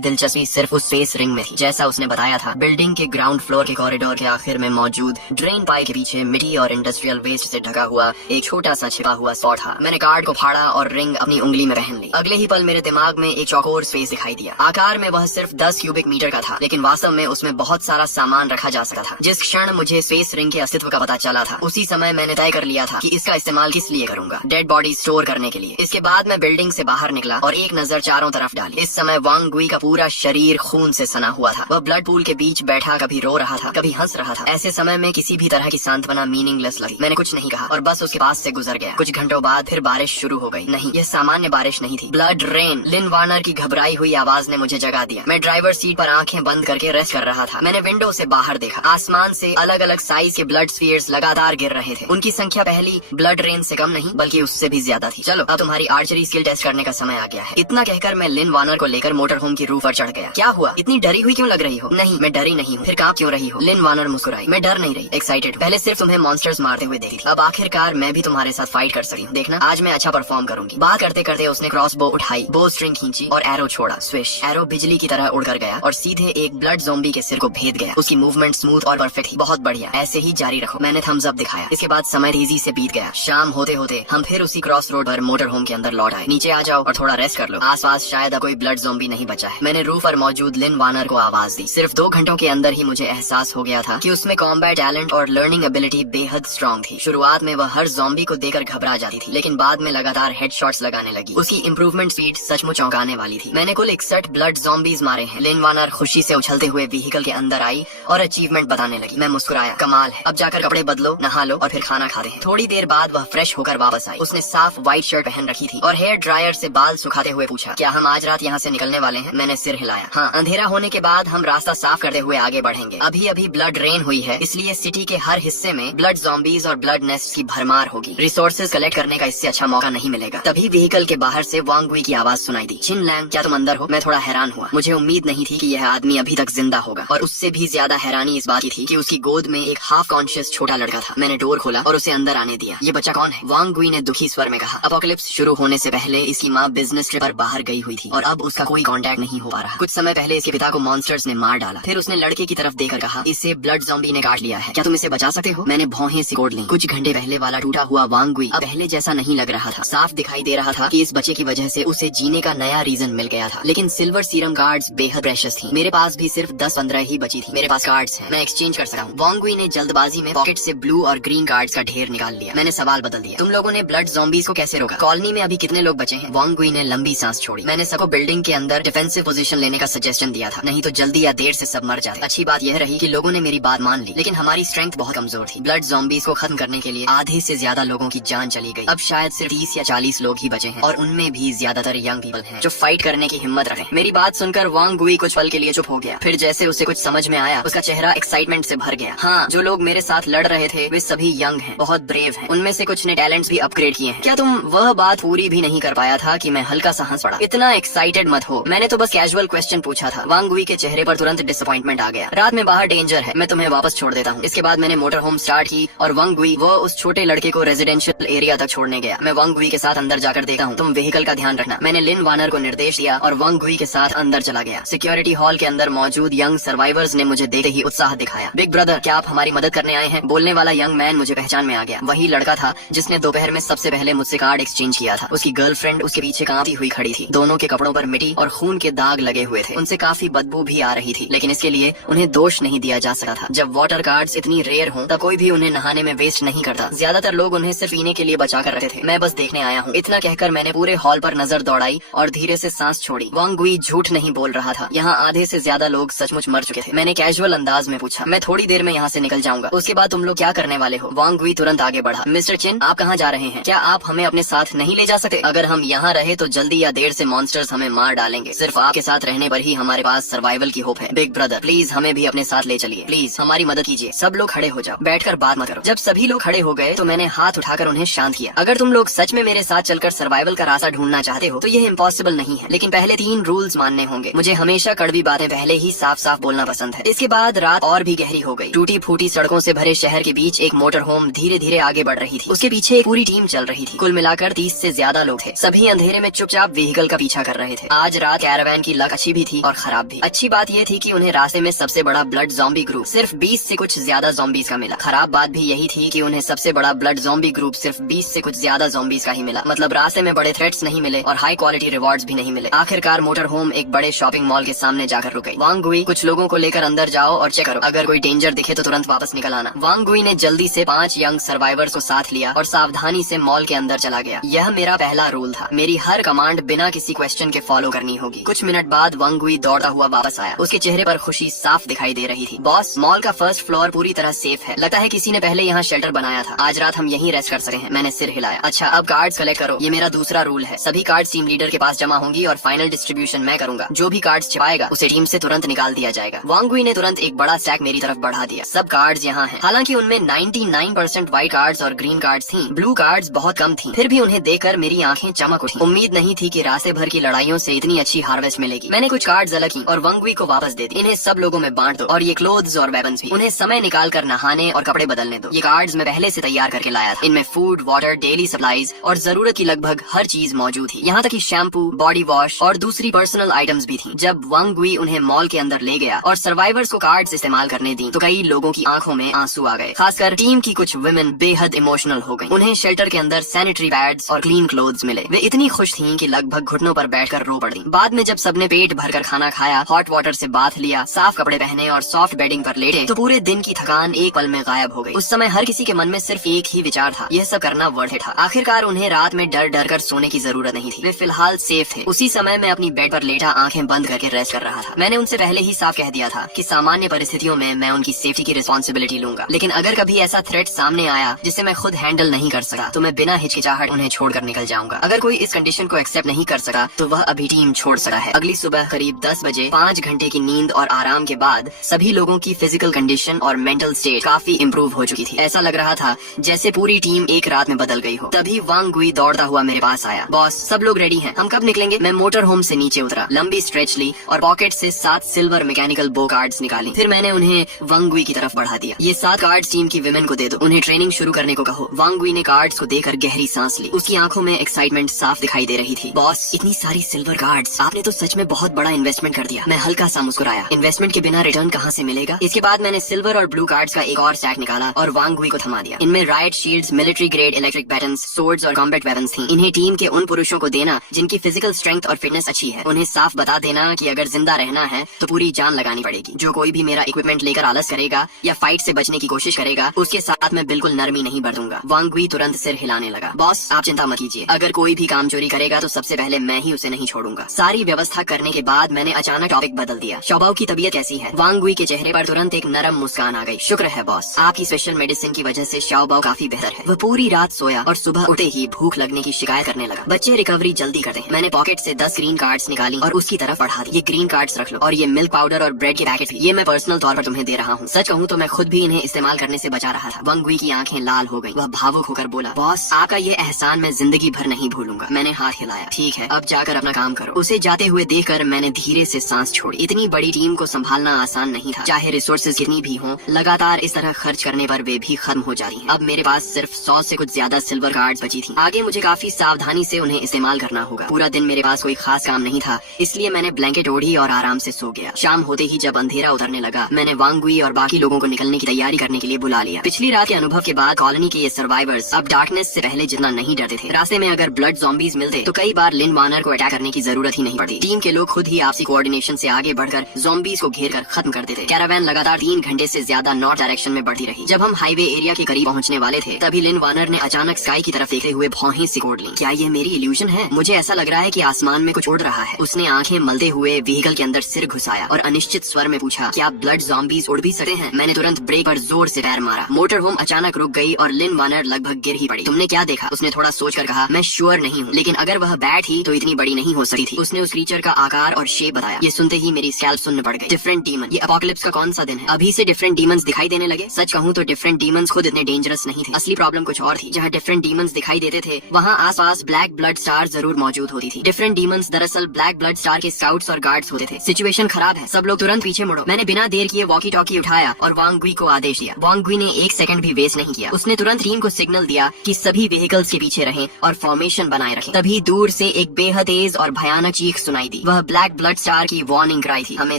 दिलचस्पी सिर्फ उस स्पेस रिंग में थी। जैसा उसने बताया था, बिल्डिंग के ग्राउंड फ्लोर के कॉरिडोर के आखिर में मौजूद ड्रेन पाइप के पीछे मिट्टी और इंडस्ट्रियल वेस्ट से ढका हुआ एक छोटा सा छिपा हुआ स्पॉट था। मैंने कार्ड को फाड़ा और रिंग अपनी उंगली में पहन ली। अगले ही पल मेरे दिमाग में एक चौकोर स्पेस दिखाई दिया। आकार में वह सिर्फ 10 क्यूबिक मीटर का था, लेकिन वास्तव में उसमें बहुत सारा सामान रखा जा सकता था। जिस क्षण मुझे स्पेस रिंग के अस्तित्व का पता चला था, उसी समय मैंने तय कर लिया था कि इसका इस्तेमाल किस लिए करूंगा। डेड बॉडी स्टोर करने के लिए। इसके बाद मैं बिल्डिंग से बाहर निकला और एक नजर चारों तरफ डाली। इस समय वांग गुई का पूरा शरीर खून से सना हुआ था। वह ब्लड पूल के बीच बैठा कभी रो रहा था, कभी हंस रहा था। ऐसे समय में किसी भी तरह की सांत्वना मीनिंगलेस लगी। मैंने कुछ नहीं कहा और बस उसके पास से गुजर गया। कुछ घंटों बाद फिर बारिश शुरू हो गई। नहीं, यह सामान्य बारिश नहीं थी, ब्लड रेन। लिन वार्नर की घबराई हुई आवाज ने मुझे जगा दिया। मैं ड्राइवर सीट पर आंखें बंद करके रेस्ट कर रहा था। मैंने विंडो से बाहर देखा। आसमान से अलग अलग साइज के ब्लड स्फीयर्स लगातार गिर रहे थे। उनकी संख्या पहली ब्लड रेन से कम नहीं बल्कि उससे भी ज्यादा थी। चलो अब तुम्हारी आर्चरी स्किल टेस्ट करने का समय आ गया है। इतना कहकर मैं लिन वार्नर को लेकर मोटर होम की रूफ पर चढ़ गया। क्या हुआ? इतनी डरी हुई क्यों लग रही हो? नहीं, मैं डरी नहीं हूँ। फिर कांप क्यों रही हो? लिन वार्नर मुस्कुराई। मैं डर नहीं रही, एक्साइटेड। पहले सिर्फ तुम्हें मॉन्स्टर्स मारते हुए देखी थी। अब आखिरकार मैं भी तुम्हारे साथ फाइट कर सकी हूँ। देखना, आज मैं अच्छा परफॉर्म करूंगी। बात करते करते उसने क्रॉस बो उठाई, बो स्ट्रिंग खींची और एरो छोड़ा। स्विश। एरो बिजली की तरह उड़कर गया और सीधे एक ब्लड ज़ॉम्बी के सिर को भेद गया। उसकी मूवमेंट स्मूथ और परफेक्ट थी। बहुत बढ़िया, ऐसे ही जारी रखो। मैंने थम्स अप दिखाया। इसके बाद समय तेजी से बीत गया। शाम होते होते हम फिर उसी क्रॉस रोड पर मोटर होम के अंदर लौट आए। नीचे आ जाओ और थोड़ा रेस्ट कर लो। आसपास शायद अब कोई ब्लड ज़ॉम्बी नहीं बचा है। मैंने रूफ पर मौजूद लिन वार्नर को आवाज दी। सिर्फ 2 घंटों के अंदर ही मुझे एहसास हो गया था कि उसमें कॉम्बैट टैलेंट और लर्निंग एबिलिटी बेहद स्ट्रॉन्ग थी। शुरुआत में वह हर ज़ॉम्बी को देकर घबरा जाती थी, लेकिन बाद में लगातार हेडशॉट्स लगाने लगी। उसकी इंप्रूवमेंट स्पीड सचमुच चौंकाने वाली थी। मैंने कुल 61 ब्लड ज़ॉम्बीज मारे हैं। लिन वार्नर खुशी से उछलते हुए व्हीकल के अंदर आई और अचीवमेंट बताने लगी। मैं मुस्कुराया। कमाल है। अब जाकर कपड़े बदलो, नहा लो और फिर खाना खाते हैं। थोड़ी देर बाद वह फ्रेश होकर वापस आई। उसने साफ व्हाइट शर्ट पहन रखी थी और हेयर ड्रायर से बाल सुखाते हुए पूछा, क्या हम आज रात यहाँ से निकलने वाले हैं? मैंने सिर हिलाया। हाँ, अंधेरा होने के बाद हम रास्ता साफ करते हुए आगे बढ़ेंगे। अभी अभी ब्लड रेन हुई है, इसलिए सिटी के हर हिस्से में ब्लड ज़ॉम्बीज और ब्लड नेस्ट की भरमार होगी। रिसोर्सेज कलेक्ट करने का इससे अच्छा मौका नहीं मिलेगा। तभी व्हीकल के बाहर से वांग गुई की आवाज सुनाई दी। चिन लैंग, क्या तुम अंदर हो? मैं थोड़ा हैरान हुआ। मुझे उम्मीद नहीं थी कि यह आदमी अभी तक जिंदा होगा और उससे भी ज्यादा हैरानी इस बात की थी कि उसकी गोद में एक हाफ कॉन्शियस छोटा लड़का था। मैंने डोर खोला और उसे अंदर आने दिया। ये बच्चा कौन है? वांग गुई ने दुखी स्वर में कहा। अपोकलिप्स शुरू होने से पहले इसकी माँ बिजनेस ट्रिप पर बाहर गई हुई थी और अब उसका कोई कांटेक्ट नहीं हो पा रहा। कुछ समय पहले इसके पिता को मॉन्स्टर्स ने मार डाला। फिर उसने लड़के की तरफ देखकर कहा, इसे ब्लड ज़ॉम्बी ने काट लिया है। क्या तुम इसे बचा सकते हो? मैंने भौहें सिकोड़ ली। कुछ घंटे पहले वाला टूटा हुआ वांग गुई अब पहले जैसा नहीं लग रहा था। साफ दिखाई दे रहा था कि इस बच्चे की वजह से उसे जीने का नया रीजन मिल गया था। लेकिन सिल्वर सीरम कार्ड्स बेहद प्रेशियस थी। मेरे पास भी सिर्फ 10-15 ही बची थी। मेरे पास कार्ड्स हैं, मैं एक्सचेंज कर सकता हूँ। वांग गुई ने जल्दबाजी में पॉकेट से ब्लू और ग्रीन कार्ड्स का ढेर निकाल लिया। मैंने सवाल बदल दिया, तुम लोगों ने ब्लड ज़ॉम्बीज को कैसे रोका? कॉलोनी में अभी कितने लोग बचे हैं? वांग गुई ने लंबी सांस छोड़ी। मैंने सबको बिल्डिंग के अंदर डिफेंसिव पोजीशन लेने का सजेशन दिया था, नहीं तो जल्दी या देर से सब मर जाते। अच्छी बात यह रही कि लोगों ने मेरी बात मान ली, लेकिन हमारी स्ट्रेंथ बहुत कमजोर थी। ब्लड ज़ॉम्बीज को खत्म करने के लिए आधे से ज्यादा लोगों की जान चली गई। अब शायद सिर्फ 30 या 40 लोग ही बचे हैं और उनमें भी ज्यादातर यंग पीपल हैं जो फाइट करने की हिम्मत रखें। मेरी बात सुनकर वांग गुई कुछ पल के लिए चुप हो गया। फिर जैसे उसे कुछ समझ में आया, उसका चेहरा एक्साइटमेंट से भर गया। हाँ, जो लोग मेरे साथ लड़ रहे थे वे सभी यंग हैं, बहुत ब्रेव हैं। उनमें से कुछ ने टैलेंट्स भी अपग्रेड किए हैं। क्या तुम वह बात पूरी भी नहीं कर पाया था कि मैं हल्का सा हंस पड़ा? इतना एक्साइटेड मत हो, मैंने तो बस कैजुअल क्वेश्चन पूछा था। वांग गुई के चेहरे पर तुरंत डिसअपॉइंटमेंट आ गया। रात में बाहर डेंजर है, मैं तुम्हें वापस छोड़ देता हूँ। इसके बाद मैंने मोटर होम स्टार्ट की और वांग गुई वो उस छोटे लड़के को रेजिडेंशियल एरिया तक छोड़ने गया। मैं वांग गुई के साथ अंदर जाकर देखता हूँ, तुम व्हीकल का ध्यान रखना। मैंने लिन वार्नर को निर्देश दिया और वांग गुई के साथ अंदर चला गया। सिक्योरिटी हॉल के अंदर मौजूद यंग सर्वाइवर्स ने मुझे देखते ही उत्साह दिखाया। बिग ब्रदर, क्या आप हमारी मदद करने आए हैं? बोलने वाला यंग मैन मुझे पहचान में आ गया। वही लड़का था जिसने दोपहर में सबसे पहले मुझसे कार्ड एक्सचेंज किया था। उसकी गर्लफ्रेंड उसके पीछे कांपती हुई खड़ी थी। दोनों के कपड़ों पर मिट्टी और खून के दाग लगे हुए थे। उनसे काफी बदबू भी आ रही थी, लेकिन इसके लिए उन्हें दोष नहीं दिया जा सकता था। जब वाटर कार्ड्स इतनी रेयर हों तब कोई भी उन्हें नहाने में वेस्ट नहीं करता। ज्यादातर लोग उन्हें सिर्फ पीने के लिए बचा कर रखते थे। मैं बस देखने आया हूँ। इतना कहकर मैंने पूरे हॉल पर नजर दौड़ाई और धीरे से सांस छोड़ी। वांग गुई झूठ नहीं बोल रहा था। यहाँ आधे से ज्यादा लोग सचमुच मर चुके थे। मैंने कैजुअल अंदाज में पूछा, मैं थोड़ी देर में यहाँ से निकल जाऊंगा, उसके बाद तुम लोग क्या करने वाले हो? वांग गुई तुरंत आगे बढ़ा। मिस्टर चिन, आप कहाँ जा रहे हैं? क्या आप हमें अपने साथ नहीं ले जा सकते? अगर हम यहाँ रहे तो जल्दी या देर से मॉन्स्टर्स हमें मार डालेंगे। सिर्फ आपके साथ रहने पर ही हमारे पास सर्वाइवल की होप है। बिग ब्रदर, प्लीज हमें भी अपने साथ ले चलिए। प्लीज हमारी मदद कीजिए। सब लोग खड़े हो जाओ, बैठकर बात मत करो। जब सभी लोग खड़े हो गए तो मैंने हाथ उठाकर उन्हें शांत किया। अगर तुम लोग सच में मेरे साथ चलकर सर्वाइवल का रास्ता ढूंढना चाहते हो तो यह इम्पॉसिबल नहीं है, लेकिन पहले 3 रूल्स मानने होंगे। मुझे हमेशा कड़वी बातें पहले ही साफ साफ बोलना पसंद है। इसके बाद रात और भी गहरी हो गई। टूटी फूटी सड़कों से भरे शहर के बीच एक मोटर होम धीरे धीरे आगे बढ़ रही थी। उसके पीछे एक पूरी टीम चल रही थी। कुल मिलाकर 30 से ज्यादा लोग थे। सभी अंधेरे में चुपचाप व्हीकल का पीछा कर रहे थे। आज रात कैरावैन की लक अच्छी भी थी और खराब भी। अच्छी बात ये थी कि उन्हें रास्ते में सबसे बड़ा ब्लड ज़ॉम्बी ग्रुप सिर्फ 20 से कुछ ज्यादा ज़ॉम्बीज का मिला। खराब बात भी यही थी कि उन्हें सबसे बड़ा ब्लड ज़ॉम्बी ग्रुप सिर्फ 20 से कुछ ज्यादा ज़ॉम्बीज का ही मिला। मतलब रास्ते में बड़े थ्रेट्स नहीं मिले और हाई क्वालिटी रिवॉर्ड्स भी नहीं मिले। आखिरकार मोटर होम एक बड़े शॉपिंग मॉल के सामने जाकर रुक गई। वांग गुई, कुछ लोगों को लेकर अंदर जाओ और चेक करो, अगर कोई डेंजर दिखे तो तुरंत वापस निकल आना। वांग गुई ने जल्दी से 5 यंग सर्वाइवर्स को साथ लिया और सावधानी से मॉल के अंदर चला गया। यह मेरा पहला रूल था, मेरी हर कमांड बिना किसी क्वेश्चन के फॉलो करनी होगी। कुछ मिनट बाद वांग गुई दौड़ता हुआ वापस आया। उसके चेहरे पर खुशी साफ दिखाई दे रही थी। बॉस, मॉल का फर्स्ट फ्लोर पूरी तरह सेफ है। लगता है किसी ने पहले यहाँ शेल्टर बनाया था। आज रात हम यहीं रेस्ट कर सके हैं। मैंने सिर हिलाया। अच्छा, अब कार्ड्स कलेक्ट करो, ये मेरा दूसरा रूल है। सभी कार्ड्स टीम लीडर के पास जमा होंगी और फाइनल डिस्ट्रीब्यूशन मैं करूंगा। जो भी कार्ड्स छिपाएगा उसे टीम से तुरंत निकाल दिया जाएगा। वांग गुई ने तुरंत एक बड़ा स्टैक मेरी तरफ बढ़ा दिया। सब कार्ड्स यहाँ हैं। हालांकि उनमें 99% व्हाइट कार्ड्स और ग्रीन कार्ड्स थी। ब्लू कार्ड्स बहुत कम थी। फिर भी उन्हें देखकर मेरी आंखें चमक उठी। उम्मीद नहीं थी कि रास्ते भर की लड़ाइयों से इतनी अच्छी हार्वेस्ट मिलेगी। मैंने कुछ कार्ड्स अलग की और वांग गुई को वापस दे दी। इन्हें सब लोगों में बांट दो और ये क्लोथ्स और वेपन्स भी। उन्हें समय निकाल कर नहाने और कपड़े बदलने दो। ये कार्ड्स मैं पहले से तैयार करके लाया था। इनमें फूड, वाटर, डेली सप्लाईज और जरूरत की लगभग हर चीज मौजूद थी। यहाँ तक कि शैम्पू, बॉडी वॉश और दूसरी पर्सनल आइटम्स भी थी। जब वांग गुई उन्हें मॉल के अंदर ले गया और सर्वाइवर्स को कार्ड्स इस्तेमाल करने दी तो कई लोगों की आंखों में आंसू आ गए। खासकर टीम की कुछ वुमेन बेहद इमोशनल हो गईं। उन्हें शेल्टर के अंदर सैनिटरी पैड्स और क्लीन क्लोथ्स मिले। वे इतनी खुश थीं कि लगभग घुटनों पर बैठकर रो पड़ी। बाद में जब सबने पेट भरकर खाना खाया, हॉट वाटर से बाथ लिया, साफ कपड़े पहने और सॉफ्ट बेडिंग पर लेटे तो पूरे दिन की थकान एक पल में गायब हो गई। उस समय हर किसी के मन में सिर्फ एक ही विचार था, यह सब करना वर्थ इट था। आखिरकार उन्हें रात में डर डर कर सोने की जरूरत नहीं थी। वे फिलहाल सेफ थे। उसी समय मैं अपनी बेड पर लेटा आंखें बंद करके रेस्ट कर रहा था। मैंने उनसे पहले ही साफ कह दिया था कि सामान्य परिस्थितियों में मैं उनकी सेफ्टी की रिस्पॉन्सिबिलिटी लूंगा, लेकिन अगर कभी ऐसा थ्रेट सामने आया जिसे मैं खुद हैंडल नहीं कर सका तो मैं बिना हिचकिचाहट उन्हें छोड़कर निकल जाऊंगा। अगर कोई इस कंडीशन को एक्सेप्ट नहीं कर सका तो वह अभी टीम छोड़ सकता है। अगली सुबह करीब 10 बजे 5 घंटे की नींद और आराम के बाद सभी लोगों की फिजिकल कंडीशन और मेंटल स्टेट काफी इम्प्रूव हो चुकी थी। ऐसा लग रहा था जैसे पूरी टीम एक रात में बदल गई हो। तभी वांग गुई दौड़ता हुआ मेरे पास आया। बॉस, सब लोग रेडी हैं, हम कब निकलेंगे? मैं मोटर होम से नीचे उतरा, लंबी स्ट्रेच ली और पॉकेट से 7 सिल्वर मैकेनिकल बो कार्ड्स निकाली। फिर मैंने उन्हें वांग गुई की तरफ बढ़ा दिया। ये 7 कार्ड्स टीम की विमेन को दे दो, उन्हें ट्रेनिंग शुरू करने को कहो। वांग गुई ने कार्ड्स को देकर गहरी सांस ली। उसकी आंखों में एक्साइटमेंट साफ दिखाई दे रही थी। बॉस, इतनी सारी सिल्वर कार्ड्स, आपने तो सच में बहुत बड़ा इन्वेस्टमेंट कर दिया। मैं हल्का सा मुस्कुराया। इन्वेस्टमेंट के बिना रिटर्न कहाँ से मिलेगा? इसके बाद मैंने सिल्वर और ब्लू कार्ड्स का एक और स्टैक निकाला और वांग गुई को थमा दिया। इनमें right shields, military grade electric battens, swords और कॉम्बैट वेपन्स थी। इन्हें टीम के उन पुरुषों को देना जिनकी फिजिकल स्ट्रेंथ और फिटनेस अच्छी है। उन्हें साफ बता देना कि अगर जिंदा रहना है तो पूरी जान लगानी पड़ेगी। जो कोई भी मेरा इक्विपमेंट लेकर आलस करेगा या फाइट से बचने की कोशिश करेगा उसके साथ मैं बिल्कुल नरमी नहीं बरतूंगा। वांग गुई तुरंत सिर हिलाने लगा। बॉस, आप चिंता मत कीजिए, अगर कोई भी काम चोरी करेगा तो सबसे पहले मैं ही उसे नहीं छोड़ूंगा। सारी व्यवस्था करने के बाद मैंने अचानक टॉपिक बदल दिया। शौबाओ की तबीयत कैसी है? वांग गुई के चेहरे पर तुरंत एक नरम मुस्कान आ गई। शुक्र है बॉस, आपकी स्पेशल मेडिसिन की वजह से शाओबाओ काफी बेहतर है। वह पूरी रात सोया और सुबह उठते ही भूख लगने की शिकायत करने लगा। बच्चे रिकवरी जल्दी करते हैं। मैंने पॉकेट से 10 ग्रीन कार्ड्स निकाली और उसकी तरफ बढ़ा दी। ये ग्रीन कार्ड्स रख लो और ये मिल्क पाउडर और ब्रेड के पैकेट भी, ये मैं पर्सनल तौर पर तुम्हें दे रहा हूँ। सच कहूँ तो मैं खुद भी इन्हें इस्तेमाल करने से बचा रहा था। वांग गुई की आंखें लाल हो गई। वह भावुक होकर बोला, बॉस, आपका ये एहसान मैं जिंदगी भर नहीं भूलूंगा। मैंने हाथ हिलाया। ठीक है, अब जाकर अपना काम करो। उसे जाते हुए देखकर मैंने धीरे से सांस छोड़ी। इतनी बड़ी टीम को संभालना आसान नहीं था। चाहे रिसोर्सेज कितनी भी हों, लगातार इस तरह खर्च करने पर वे भी खत्म हो जाती हैं। अब मेरे पास सिर्फ 100 से कुछ ज्यादा सिल्वर कार्ड्स बची थी। आगे मुझे काफी सावधानी से उन्हें इस्तेमाल करना होगा। पूरा दिन मेरे पास कोई खास काम नहीं था, इसलिए मैंने ब्लैंकेट ओढ़ी और आराम से सो गया। शाम होते ही जब अंधेरा उतरने लगा मैंने वांग गुई और बाकी लोगों को निकलने की तैयारी करने के लिए बुला लिया। पिछली रात के अनुभव के बाद कॉलोनी के ये सर्वाइवर्स अब डार्कनेस से पहले जितना नहीं डरते थे। रास्ते में अगर ब्लड ज़ॉम्बीज मिलते तो कई बार लिन वानर को अटैक करने की जरूरत ही नहीं पड़ती। टीम के लोग खुद ही आपसी कोऑर्डिनेशन से आगे बढ़कर ज़ॉम्बीज को घेर कर खत्म कर देते। कैरावैन लगातार 3 घंटे से ज्यादा नॉर्थ डायरेक्शन में बढ़ती रही। जब हम हाईवे एरिया के करीब पहुंचने वाले थे तभी लिन वानर ने अचानक स्काई की तरफ देखते हुए भौहें सिकोड़ ली। क्या ये मेरी इल्यूजन है? मुझे ऐसा लग रहा है कि आसमान में कुछ उड़ रहा है। उसने आंखें मलते हुए व्हीकल के अंदर सिर घुसाया और अनिश्चित स्वर में पूछा, क्या ब्लड ज़ॉम्बीज उड़ भी सकते हैं? मैंने तुरंत ब्रेक पर जोर से पैर मारा। मोटर होम अचानक रुक गई और लिन वानर लगभग गिर ही पड़ी। तुमने क्या देखा? उसने थोड़ा सोचकर कहा। मैं श्योर नहीं हूँ, लेकिन अगर वह बैट ही तो इतनी बड़ी नहीं हो सकती थी। उसने उस क्रीचर का आकार और शेप बताया। ये सुनते ही मेरी स्कैल्प सुन्न पड़ गई। डिफरेंट डीमन, ये अपोकलिप्स का कौन सा दिन है? अभी से डिफरेंट डीमंस दिखाई देने लगे? सच कहूँ तो डिफरेंट डीमंस खुद इतने डेंजरस नहीं थे। असली प्रॉब्लम कुछ और थी। जहाँ डिफरेंट डीमंस दिखाई देते थे वहाँ आसपास ब्लैक ब्लड स्टार जरूर मौजूद होती थी। डिफरेंट डीमंस दरअसल ब्लैक ब्लड स्टार के स्काउट्स और गार्ड्स होते थे। सिचुएशन खराब है, सब लोग तुरंत पीछे मुड़ो। मैंने बिना देर किए वॉकी टॉकी उठाया और वांग गुई को आदेश दिया। वांग गुई ने 1 सेकंड भी वेस्ट नहीं किया। उसने तुरंत टीम को सिग्नल सिग्नल दिया कि सभी व्हीकल्स के पीछे रहें और फॉर्मेशन बनाए रखें। तभी दूर से एक बेहद तेज और भयानक चीख सुनाई दी। वह ब्लैक ब्लड स्टार की वार्निंग क्राई थी, हमें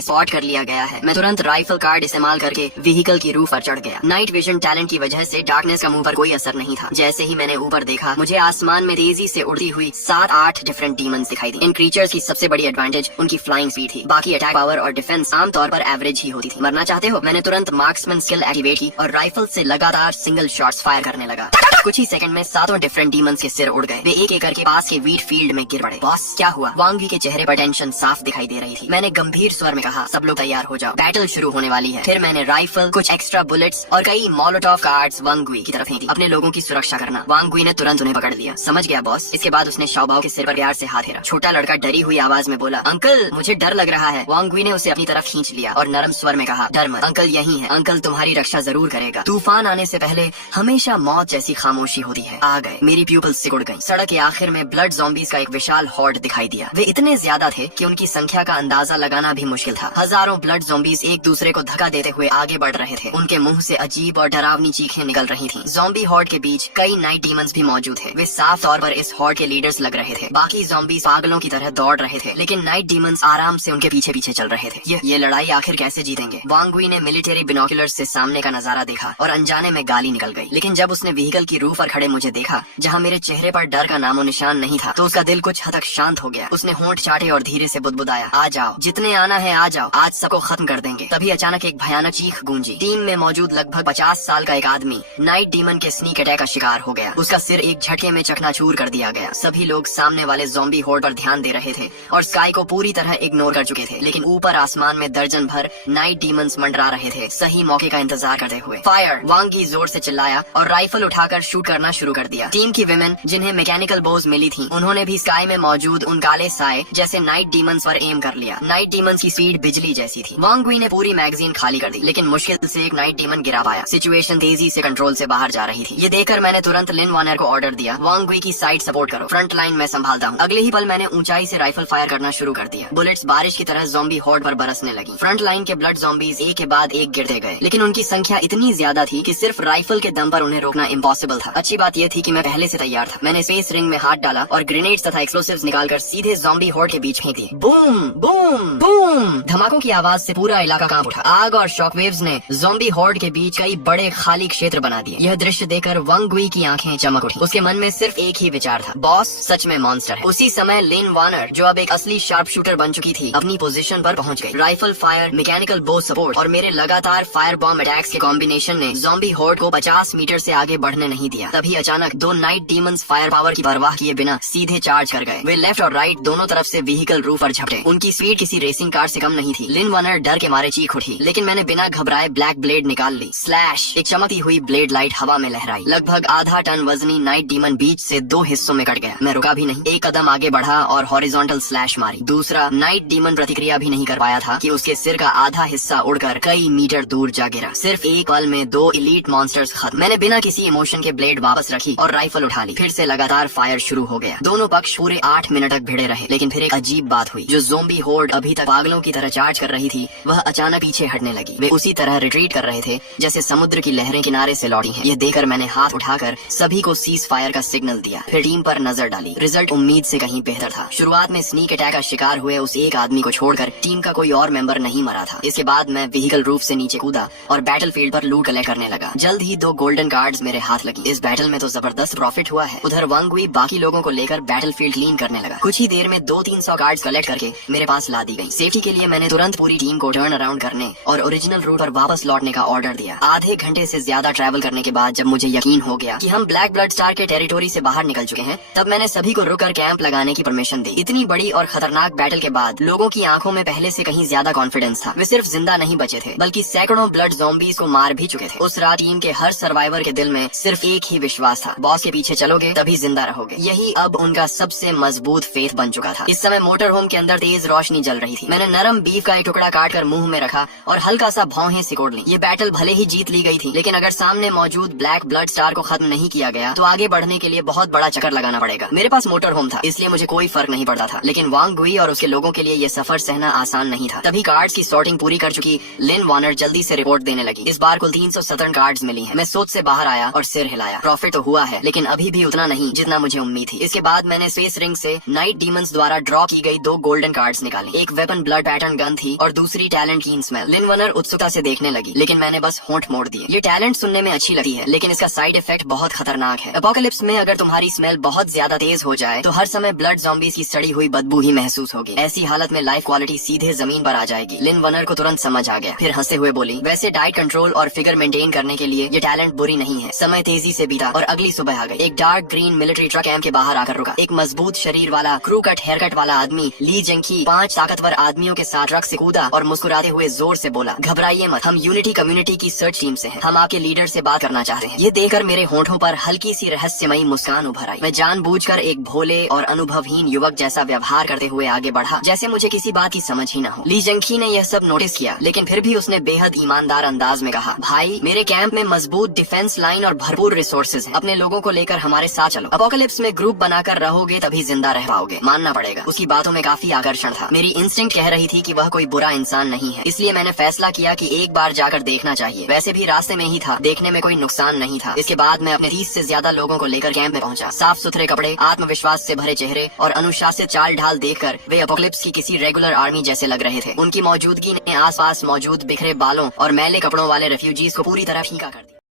स्पॉट कर लिया गया है। मैं तुरंत राइफल कार्ड इस्तेमाल करके व्हीकल की रूफ पर चढ़ गया। नाइट विजन टैलेंट की वजह से डार्कनेस का मुंह पर कोई असर नहीं था। जैसे ही मैंने ऊपर देखा, मुझे आसमान में तेजी से उड़ती हुई 7-8 डिफरेंट डीमंस दिखाई दी। इन क्रीचर्स की सबसे बड़ी एडवांटेज उनकी फ्लाइंग स्पीड थी। बाकी अटैक पावर और डिफेंस आमतौर पर एवरेज ही होती थी। मरना चाहते हो? मैंने तुरंत मार्क्समैन स्किल एक्टिवेट की और राइफल से लगातार सिंगल शॉट्स फायर करने लगा। कुछ ही सेकंड में 7 डिफरेंट डीमंस के सिर उड़ गए। वे एक एक करके पास के वीट फील्ड में गिर पड़े। बॉस, क्या हुआ? वांग वी के चेहरे पर टेंशन साफ दिखाई दे रही थी। मैंने गंभीर स्वर में कहा, सब लोग तैयार हो जाओ, बैटल शुरू होने वाली है। फिर मैंने राइफल, कुछ एक्स्ट्रा बुलेट्स और कई मोलोटोव कार्ड्स वांग वी की तरफ फेंकी। अपने लोगों की सुरक्षा करना। वांग वी ने तुरंत उन्हें पकड़ लिया। समझ गया बॉस। इसके बाद उसने शाओबाओ के सिर पर प्यार से हाथ फेरा। छोटा लड़का डरी हुई आवाज में बोला, अंकल मुझे डर लग रहा है। वांग वी ने उसे अपनी तरफ खींच लिया और नरम स्वर में कहा, डर मत, अंकल यही है, अंकल तुम्हारी रक्षा जरूर करेगा। तूफान आने से पहले हमेशा मौत जैसी खामोशी होती है। आ गए। मेरी प्यूपल सिकुड़ गई। सड़क के आखिर में ब्लड ज़ॉम्बीज़ का एक विशाल हॉर्ड दिखाई दिया। वे इतने ज्यादा थे कि उनकी संख्या का अंदाजा लगाना भी मुश्किल था। हजारों ब्लड ज़ॉम्बीज़ एक दूसरे को धक्का देते हुए आगे बढ़ रहे थे। उनके मुंह से अजीब और डरावनी चीखें निकल रही थीं। ज़ॉम्बी हॉर्ड के बीच कई नाइट डीमंस भी मौजूद थे। वे साफ तौर पर इस हॉर्ड के लीडर्स लग रहे थे। बाकी ज़ॉम्बीज़ पागलों की तरह दौड़ रहे थे, लेकिन नाइट डीमंस आराम से उनके पीछे पीछे चल रहे थे। ये लड़ाई आखिर कैसे जीतेंगे? वांग वी ने मिलिट्री बिनोकुलर्स से सामने का नजारा देखा और अनजाने में गाली निकल गई। लेकिन जब उसने व्हीकल की रूफ पर खड़े मुझे देखा, जहाँ मेरे चेहरे पर डर का नामो निशान नहीं था, तो उसका दिल कुछ हद तक शांत हो गया। उसने होंठ चाटे और धीरे से बुदबुदाया, आ जाओ, जितने आना है आ जाओ, आज सबको खत्म कर देंगे। तभी अचानक एक भयानक चीख गूंजी। टीम में मौजूद लगभग 50 साल का एक आदमी नाइट डीमन के स्नीक अटैक का शिकार हो गया। उसका सिर एक झटके में चकनाचूर कर दिया गया। सभी लोग सामने वाले ज़ॉम्बी हॉर्ड पर ध्यान दे रहे थे और स्काई को पूरी तरह इग्नोर कर चुके थे। लेकिन ऊपर आसमान में दर्जन भर नाइट डीमंस मंडरा रहे थे, सही मौके का इंतजार करते हुए। फायर! वांगी जोर से चिल्लाया और राइफल उठाकर शूट करना शुरू कर दिया। टीम की विमेन, जिन्हें मैकेनिकल बोज मिली थी, उन्होंने भी स्काई में मौजूद उन काले साए जैसे नाइट डीमंस पर एम कर लिया। नाइट डीमंस की स्पीड बिजली जैसी थी। वांग वी ने पूरी मैगजीन खाली कर दी, लेकिन मुश्किल से एक नाइट डीमन गिरा पाया। सिचुएशन तेजी से कंट्रोल से बाहर जा रही थी। ये देखकर मैंने तुरंत लिन वानर को ऑर्डर दिया, वांग वी की साइड सपोर्ट करो, फ्रंट लाइन मैं संभालता हूँ। अगले ही पल मैंने ऊंचाई से राइफल फायर करना शुरू कर दिया। बुलेट्स बारिश की तरह ज़ॉम्बी हॉर्ड पर बरसने लगी। फ्रंट लाइन के ब्लड ज़ॉम्बीज़ एक के बाद एक गिरते गए, लेकिन उनकी संख्या इतनी ज्यादा थी कि सिर्फ राइफल के दम पर उन्हें रोकना इम्पॉसिबल था। अच्छी बात यह थी कि मैं पहले से तैयार था। मैंने स्पेस रिंग में हाथ डाला और ग्रेनेड्स तथा एक्सप्लोसिव्स निकालकर सीधे ज़ॉम्बी हॉर्ड के बीच फेंक दिए। Boom boom boom! धमाकों की आवाज से पूरा इलाका कांप उठा। आग और शॉकवेव्स ने ज़ॉम्बी हॉर्ड के बीच कई बड़े खाली क्षेत्र बना दिए। यह दृश्य देखकर वांग वी की आंखें चमक उठी। उसके मन में सिर्फ एक ही विचार था, बॉस सच में मॉन्स्टर है। उसी समय लिन वानर, जो अब एक असली शार्प शूटर बन चुकी थी, अपनी पोजीशन पर पहुंच गई। राइफल फायर, मैकेनिकल बो सपोर्ट और मेरे लगातार फायर बॉम्ब अटैक्स के कॉम्बिनेशन ने ज़ॉम्बी हॉर्ड को 50 मीटर से आगे बढ़ने नहीं दिया। तभी अचानक दो नाइट डीमंस फायर पावर की परवाह किए बिना सीधे चार्ज कर गए। वे लेफ्ट और राइट दोनों तरफ से व्हीकल रूफ पर झपटे। उनकी स्पीड किसी रेसिंग कार से कम नहीं थी। लिन वानर डर के मारे चीख उठी, लेकिन मैंने बिना घबराए ब्लैक ब्लेड निकाल ली। स्लैश! एक चमकती हुई ब्लेड लाइट हवा में लहराई। लगभग आधा टन वजनी नाइट डीमन बीच से 2 हिस्सों में कट गया। मैं रुका भी नहीं, एक कदम आगे बढ़ा और हॉरिजॉन्टल स्लैश मारी। दूसरा नाइट डीमन प्रतिक्रिया भी नहीं कर पाया था कि उसके सिर का आधा हिस्सा उड़कर कई मीटर दूर जा गिरा। सिर्फ एक पल में 2 इलीट मॉन्स्टर्स खत्म। मैंने बिना किसी इमोशन के ब्लेड वापस रखी और राइफल उठा ली। फिर से लगातार फायर शुरू हो गया। दोनों पक्ष पूरे 8 मिनट तक भिड़े रहे, लेकिन फिर एक अजीब बात हुई। जो ज़ॉम्बी हॉर्ड अभी तक पागलों की तरह चार्ज कर रही थी, वह अचानक पीछे हटने लगी। वे उसी तरह रिट्रीट कर रहे थे जैसे समुद्र की लहरें किनारे से लौटी हैं। यह देखकर मैंने हाथ उठाकर सभी को सीज फायर का सिग्नल दिया, फिर टीम पर नजर डाली। रिजल्ट उम्मीद से कहीं बेहतर था। शुरुआत में स्नीक अटैक का शिकार हुए उस एक आदमी को छोड़कर टीम का कोई और मेंबर नहीं मरा था। इसके बाद मैं व्हीकल रूफ से नीचे कूदा और बैटल फील्ड पर लूट कलेक्ट करने लगा। जल्द ही 2 गोल्डन कार्ड्स मेरे हाथ लगी। इस बैटल में तो जबरदस्त प्रॉफिट हुआ है। उधर वांग वी बाकी लोगों को लेकर बैटल फील्ड क्लीन करने लगा। कुछ ही देर में 200-300 कार्ड्स कलेक्ट करके मेरे पास ला दी गई। सेफ्टी के लिए मैंने तुरंत पूरी टीम को टर्न अराउंड करने और ओरिजिनल रूट पर वापस लौटने का ऑर्डर दिया। आधे घंटे से ज्यादा ट्रैवल करने के बाद जब मुझे यकीन हो गया कि हम ब्लैक ब्लड स्टार के टेरिटोरी से बाहर निकल चुके हैं, तब मैंने सभी को रुककर कैंप लगाने की परमिशन दी। इतनी बड़ी और खतरनाक बैटल के बाद लोगों की आंखों में पहले से कहीं ज्यादा कॉन्फिडेंस था। वे सिर्फ जिंदा नहीं बचे थे, बल्कि सैकड़ों ब्लड ज़ॉम्बीज़ को मार भी चुके थे। उस रात टीम के हर सर्वाइवर के दिल में सिर्फ एक ही विश्वास था, बॉस के पीछे चलोगे तभी जिंदा रहोगे। यही अब उनका सबसे मजबूत फेथ बन चुका था। इस समय मोटर होम के अंदर तेज रोशनी जल रही थी। मैंने नरम बीफ का एक टुकड़ा काट कर मुंह में रखा और हल्का सा भौहें सिकोड़ ली। ये बैटल भले ही जीत ली गई थी, लेकिन अगर सामने मौजूद ब्लैक ब्लड स्टार को खत्म नहीं किया गया तो आगे बढ़ने के लिए बहुत बड़ा चक्कर लगाना पड़ेगा। मेरे पास मोटर होम था, इसलिए मुझे कोई फर्क नहीं पड़ता था, लेकिन वांग वी और उसके लोगों के लिए ये सफर सहना आसान नहीं था। तभी कार्ड्स की सॉर्टिंग पूरी कर चुकी लिन वानर जल्दी से रिपोर्ट देने लगी। इस बार कुल 317 कार्ड्स मिली हैं। मैं सोच से बाहर आया और सिर हिलाया। प्रॉफिट तो हुआ है, लेकिन अभी भी उतना नहीं जितना मुझे उम्मीद थी। इसके बाद मैंने स्पेस रिंग से नाइट डीमंस द्वारा ड्रॉ की गई 2 गोल्डन कार्ड्स निकाली। एक वेपन ब्लड पैटर्न गन थी और दूसरी टैलेंट कीन स्मेल। लिन वनर उत्सुकता से देखने लगी, लेकिन मैंने बस होंठ मोड़ दिए। ये टैलेंट सुनने में अच्छी लगती है, लेकिन इसका साइड इफेक्ट बहुत खतरनाक है। एपोकलिप्स में अगर तुम्हारी स्मेल बहुत ज्यादा तेज हो जाए तो हर समय ब्लड ज़ॉम्बीज़ की सड़ी हुई बदबू ही महसूस होगी। ऐसी हालत में लाइफ क्वालिटी सीधे जमीन पर आ जाएगी। लिन वनर को तुरंत समझ आ गया, फिर हंसते हुए बोली, वैसे डाइट कंट्रोल और फिगर मेंटेन करने के लिए ये टैलेंट बुरी नहीं है। समय तेजी से बीता और अगली सुबह आ गई। एक dark green military truck camp के बाहर आकर रुका। एक मजबूत शरीर वाला क्रू कट हेयर कट वाला आदमी ली जेंकी 5 ताकतवर आदमियों के साथ ट्रक से कूदा और मुस्कुराते हुए जोर से बोला, घबराइए मत, हम यूनिटी कम्युनिटी की सर्च टीम से हैं। हम आपके लीडर से बात करना चाहते हैं। ये देखकर मेरे होठों पर हल्की सी रहस्यमयी मुस्कान उभर आई। मैं जानबूझकर एक भोले और अनुभवहीन युवक जैसा व्यवहार करते हुए आगे बढ़ा, जैसे मुझे किसी बात की समझ ही न हो। ली जेंकी ने यह सब नोटिस किया, लेकिन फिर भी उसने बेहद ईमानदार अंदाज में कहा, भाई मेरे कैंप में मजबूत डिफेंस लाइन और भरपूर रिसोर्सेज हैं। अपने लोगों को लेकर हमारे साथ चलो। एपोकलिप्स में ग्रुप बनाकर रहोगे तभी जिंदा रह पाओगे, मानना पड़ेगा। उसकी बातों में काफी आकर्षण था। मेरी इंस्टिंक्ट कह रही थी कि वह कोई बुरा इंसान नहीं है, इसलिए मैंने फैसला किया कि एक बार जाकर देखना चाहिए। वैसे भी रास्ते में ही था, देखने में कोई नुकसान नहीं था। इसके बाद मैं अपने 30 से ज्यादा लोगों को लेकर कैंप में पहुंचा। साफ सुथरे कपड़े, आत्मविश्वास से भरे चेहरे और अनुशासित चाल ढाल देखकर वे एपोकलिप्स की किसी रेगुलर आर्मी जैसे लग रहे थे। उनकी मौजूदगी ने आसपास मौजूद बिखरे बालों और मैले कपड़ों वाले रेफ्यूजीज को पूरी तरह फीका कर दिया।